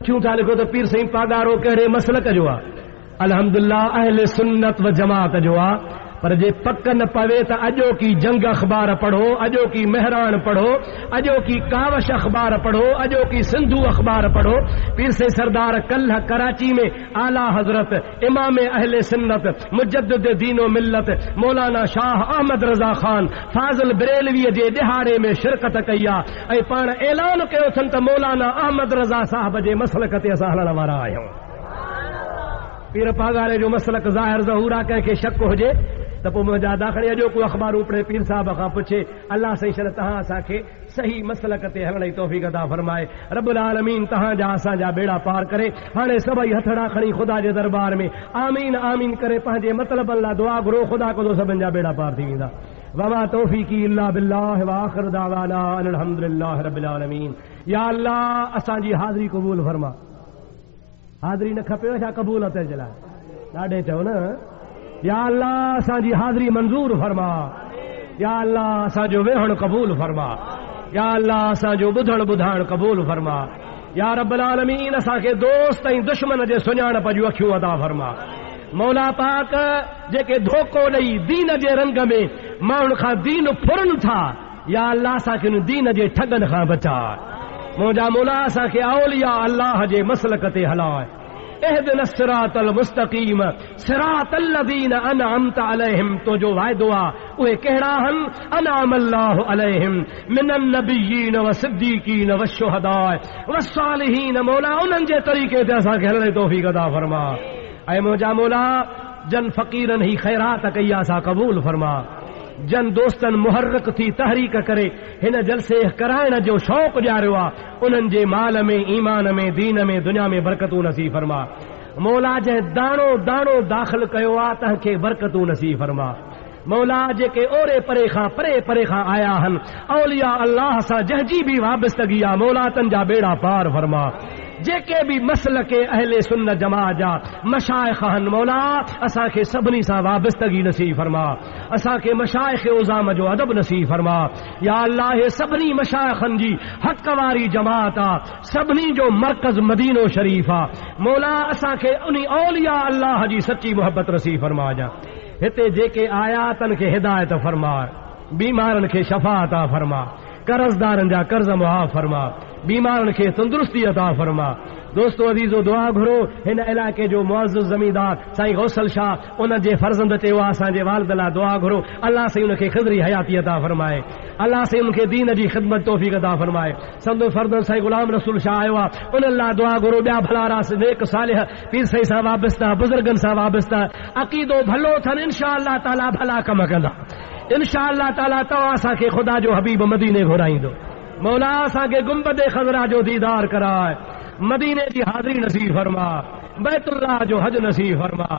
क्यों था लिखो तो पीर साईं पागारो कहिड़े मसलक जो आहे? अल्हम्दुलिल्लाह अहले सुन्नत व जमात जो आहे। पर जे पक न पवे त अॼो की जंग अख़बार पढ़ो, अॼो की मेहरान पढ़ो, अॼो की कावश अख़बार पढ़ो, अॼो की सिंधु अख़बार पढ़ो। पीर से सरदार कल कराची में आला हज़रत इमाम अहले सुन्नत मुजद्दिद दीनो मिल्लत मौलाना शाह अहमद रज़ा ख़ान फाज़िल बरेलवीअ जे ॾिहाड़े में शिरकत कई आहे ऐं पाण ऐलान कयो अथनि त मौलाना अहमद रज़ा साहब जे मसलक ते असां हलण वारा आहियूं। पीर पागारे जो मसलक ज़ाहिर ज़हूर आहे, कंहिंखे शक हुजे त पोइ मुंहिंजा दाखिले अॼो को अख़बारूं पढ़े पीर साहिब खां पुछे। अल्लाह सही शर तव्हां असांखे सही मसलक ते हलण जी तौफ़ीक़ अता फरमाए। रब्बुल आलमीन तव्हांजा असांजा बेड़ा पार करे। हाणे सभई हथड़ा खणी ख़ुदा जे दरबार में आमीन आमीन करे पंहिंजे मतिलबनि लाइ दुआ घुरो। ख़ुदा को सभिनि जा बेड़ा पार थी वेंदा। वमा तौफ़ीक़ी इल्ला बिल्लाह व आख़िर दावाना अनिल हम्दुलिल्लाहि रब्बिल आलमीन। या अल्लाह असांजी हाज़री क़बूल फरमा। हाज़री न खपेव छा क़बूलत जे लाइ? ॾाढे चओ न। या अल्लाह असांजी हाज़री मंज़ूर फरमा। या अल्लाह असांजो वेहण क़बूल फरमा। या अल्लाह असांजो ॿुधण ॿुधाइण क़बूल फरमा। या रब्बुल आलमीन असांखे दोस्त ऐं दुश्मन जे सुञाणप जूं अखियूं अता फरमा। मौला पाक जेके धोखो ॾेई दीन जे रंग में माण्हुनि खां दीन फुरनि था, या अल्लाह असांखे दीन जे ठगनि खां बचा। मुंहिंजा मौला असांखे औलिया अल्लाह जे मसलक ते हलाए। اهدنا الصراط المستقيم صراط الذين انعمت عليهم تو जो वाइदो आहे उहे कहिड़ा आहिनि? انعم الله عليهم من النبيين والصديقين والشهداء والصالحين। मौला उन्हनि जे तरीक़े ते असांखे हलण जी तौफ़ीक़ अता फरमा। ऐं मुंहिंजा मौला जन फ़क़ीरनि ही ख़ैरात कई आहे असां क़बूल फरमा। जन दोस्तनि मुहर्रक थी तहरीक करे हिन जलसे कराइण जो शौक़ ॾियारियो आहे, उन्हनि जे माल में ईमान में दीन में दुनिया में बरकतूं नसीब फरमा। मौला जंहिं दाणो दाणो दाख़िल कयो आहे तव्हांखे बरकतूं नसीब फरमा। मौला जेके ओरे परे खां आया आहिनि औलिया अल्लाह सां जंहिंजी बि वाबस्तगी आहे मौला तन जा बेड़ा पार फरमा। जेके भी मसल के अहले सुन्नत जमात जा मशाइख आहिनि मौला असांखे सभिनी सां वाबस्तगी नसीब फरमा। असांखे मशाइख उज़ाम जो अदब नसीब फरमा। या अल्लाह हे सभिनी मशाइखनि जी हक़ वारी जमात आहे, सभिनी जो मरकज़ मदीनो शरीफ़ आहे। मौला असांखे उन औलिया अल्लाह जी सच्ची मोहब्बत नसीब फरमा। जा हिते जेके आया तन खे हिदायत फरमा, बीमारनि खे शफ़ा अता फरमा, कर्ज़दारनि जा कर्ज़ मुआफ़ फरमा, बीमारनि खे तंदुरुस्ती अता फरमा। दोस्तो अज़ीज़ो दुआ घुरो हिन इलाइक़े जो मुअज़्ज़िज़ ज़मींदार साईं गौसल शाह उन जे फर्ज़ंद चयो आहे असांजे वालिद लाइ दुआ घुरो। अल्लाह साईं उनखे ख़िज़री हयाती अता फरमाए। अल्लाह साईं उनखे दीन जी ख़िदमत तौफ़ीक़ अता फरमाए। संदो फर्ज़ंद साईं गुलाम रसूल शाह आयो आहे, उन्हनि लाइ दुआ घुरो। ॿिया भला रास नेक सालिह पीर साईं सां वाबस्ता बुज़ुर्गनि सां वाबस्ता अक़ीदो भलो अथनि इंशा अल्लाह ताला भला कम कंदा। इंशा अल्लाह ताला तव्हां असांखे ख़ुदा जो हबीब मदीने घुराईंदो। मौला असांखे गुंबद ख़ज़रा जो दीदार कराए, मदीने जी हाज़री नसीब फरमा, बैतुल्लाह जो हज नसीब फरमा।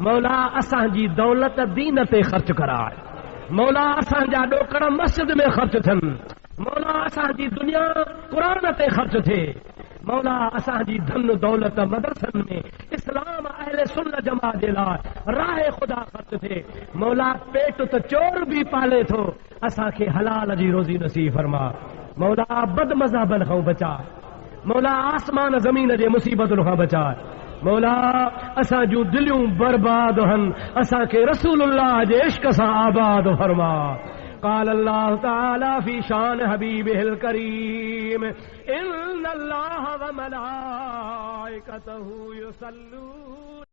मौला असांजी दौलत दीन ते ख़र्च कराए। मौला असांजा ॾोकड़ मस्जिद में ख़र्च थियनि। मौला असांजी दुनिया क़ुरान ते ख़र्च थिए। मौला असांजी धन दौलत मदरसनि में इस्लाम अहले सुन्नत जमात जे लाइ राह खुदा ख़त थे। मौला पेट त चोर भी पाले थो, असांखे हलाल जी रोज़ी नसीब फरमा। मौला बद मज़हबन खां बचा, मौला आसमान ज़मीन जे मुसीबतुनि खां बचा। मौला असां जूं दिलियूं बर्बाद हन, असांखे रसूलुल्लाह जे इश्क सां आबाद फरमा। قال الله تعالى في شان حبيبه الكريم إن الله وملائكته يصلون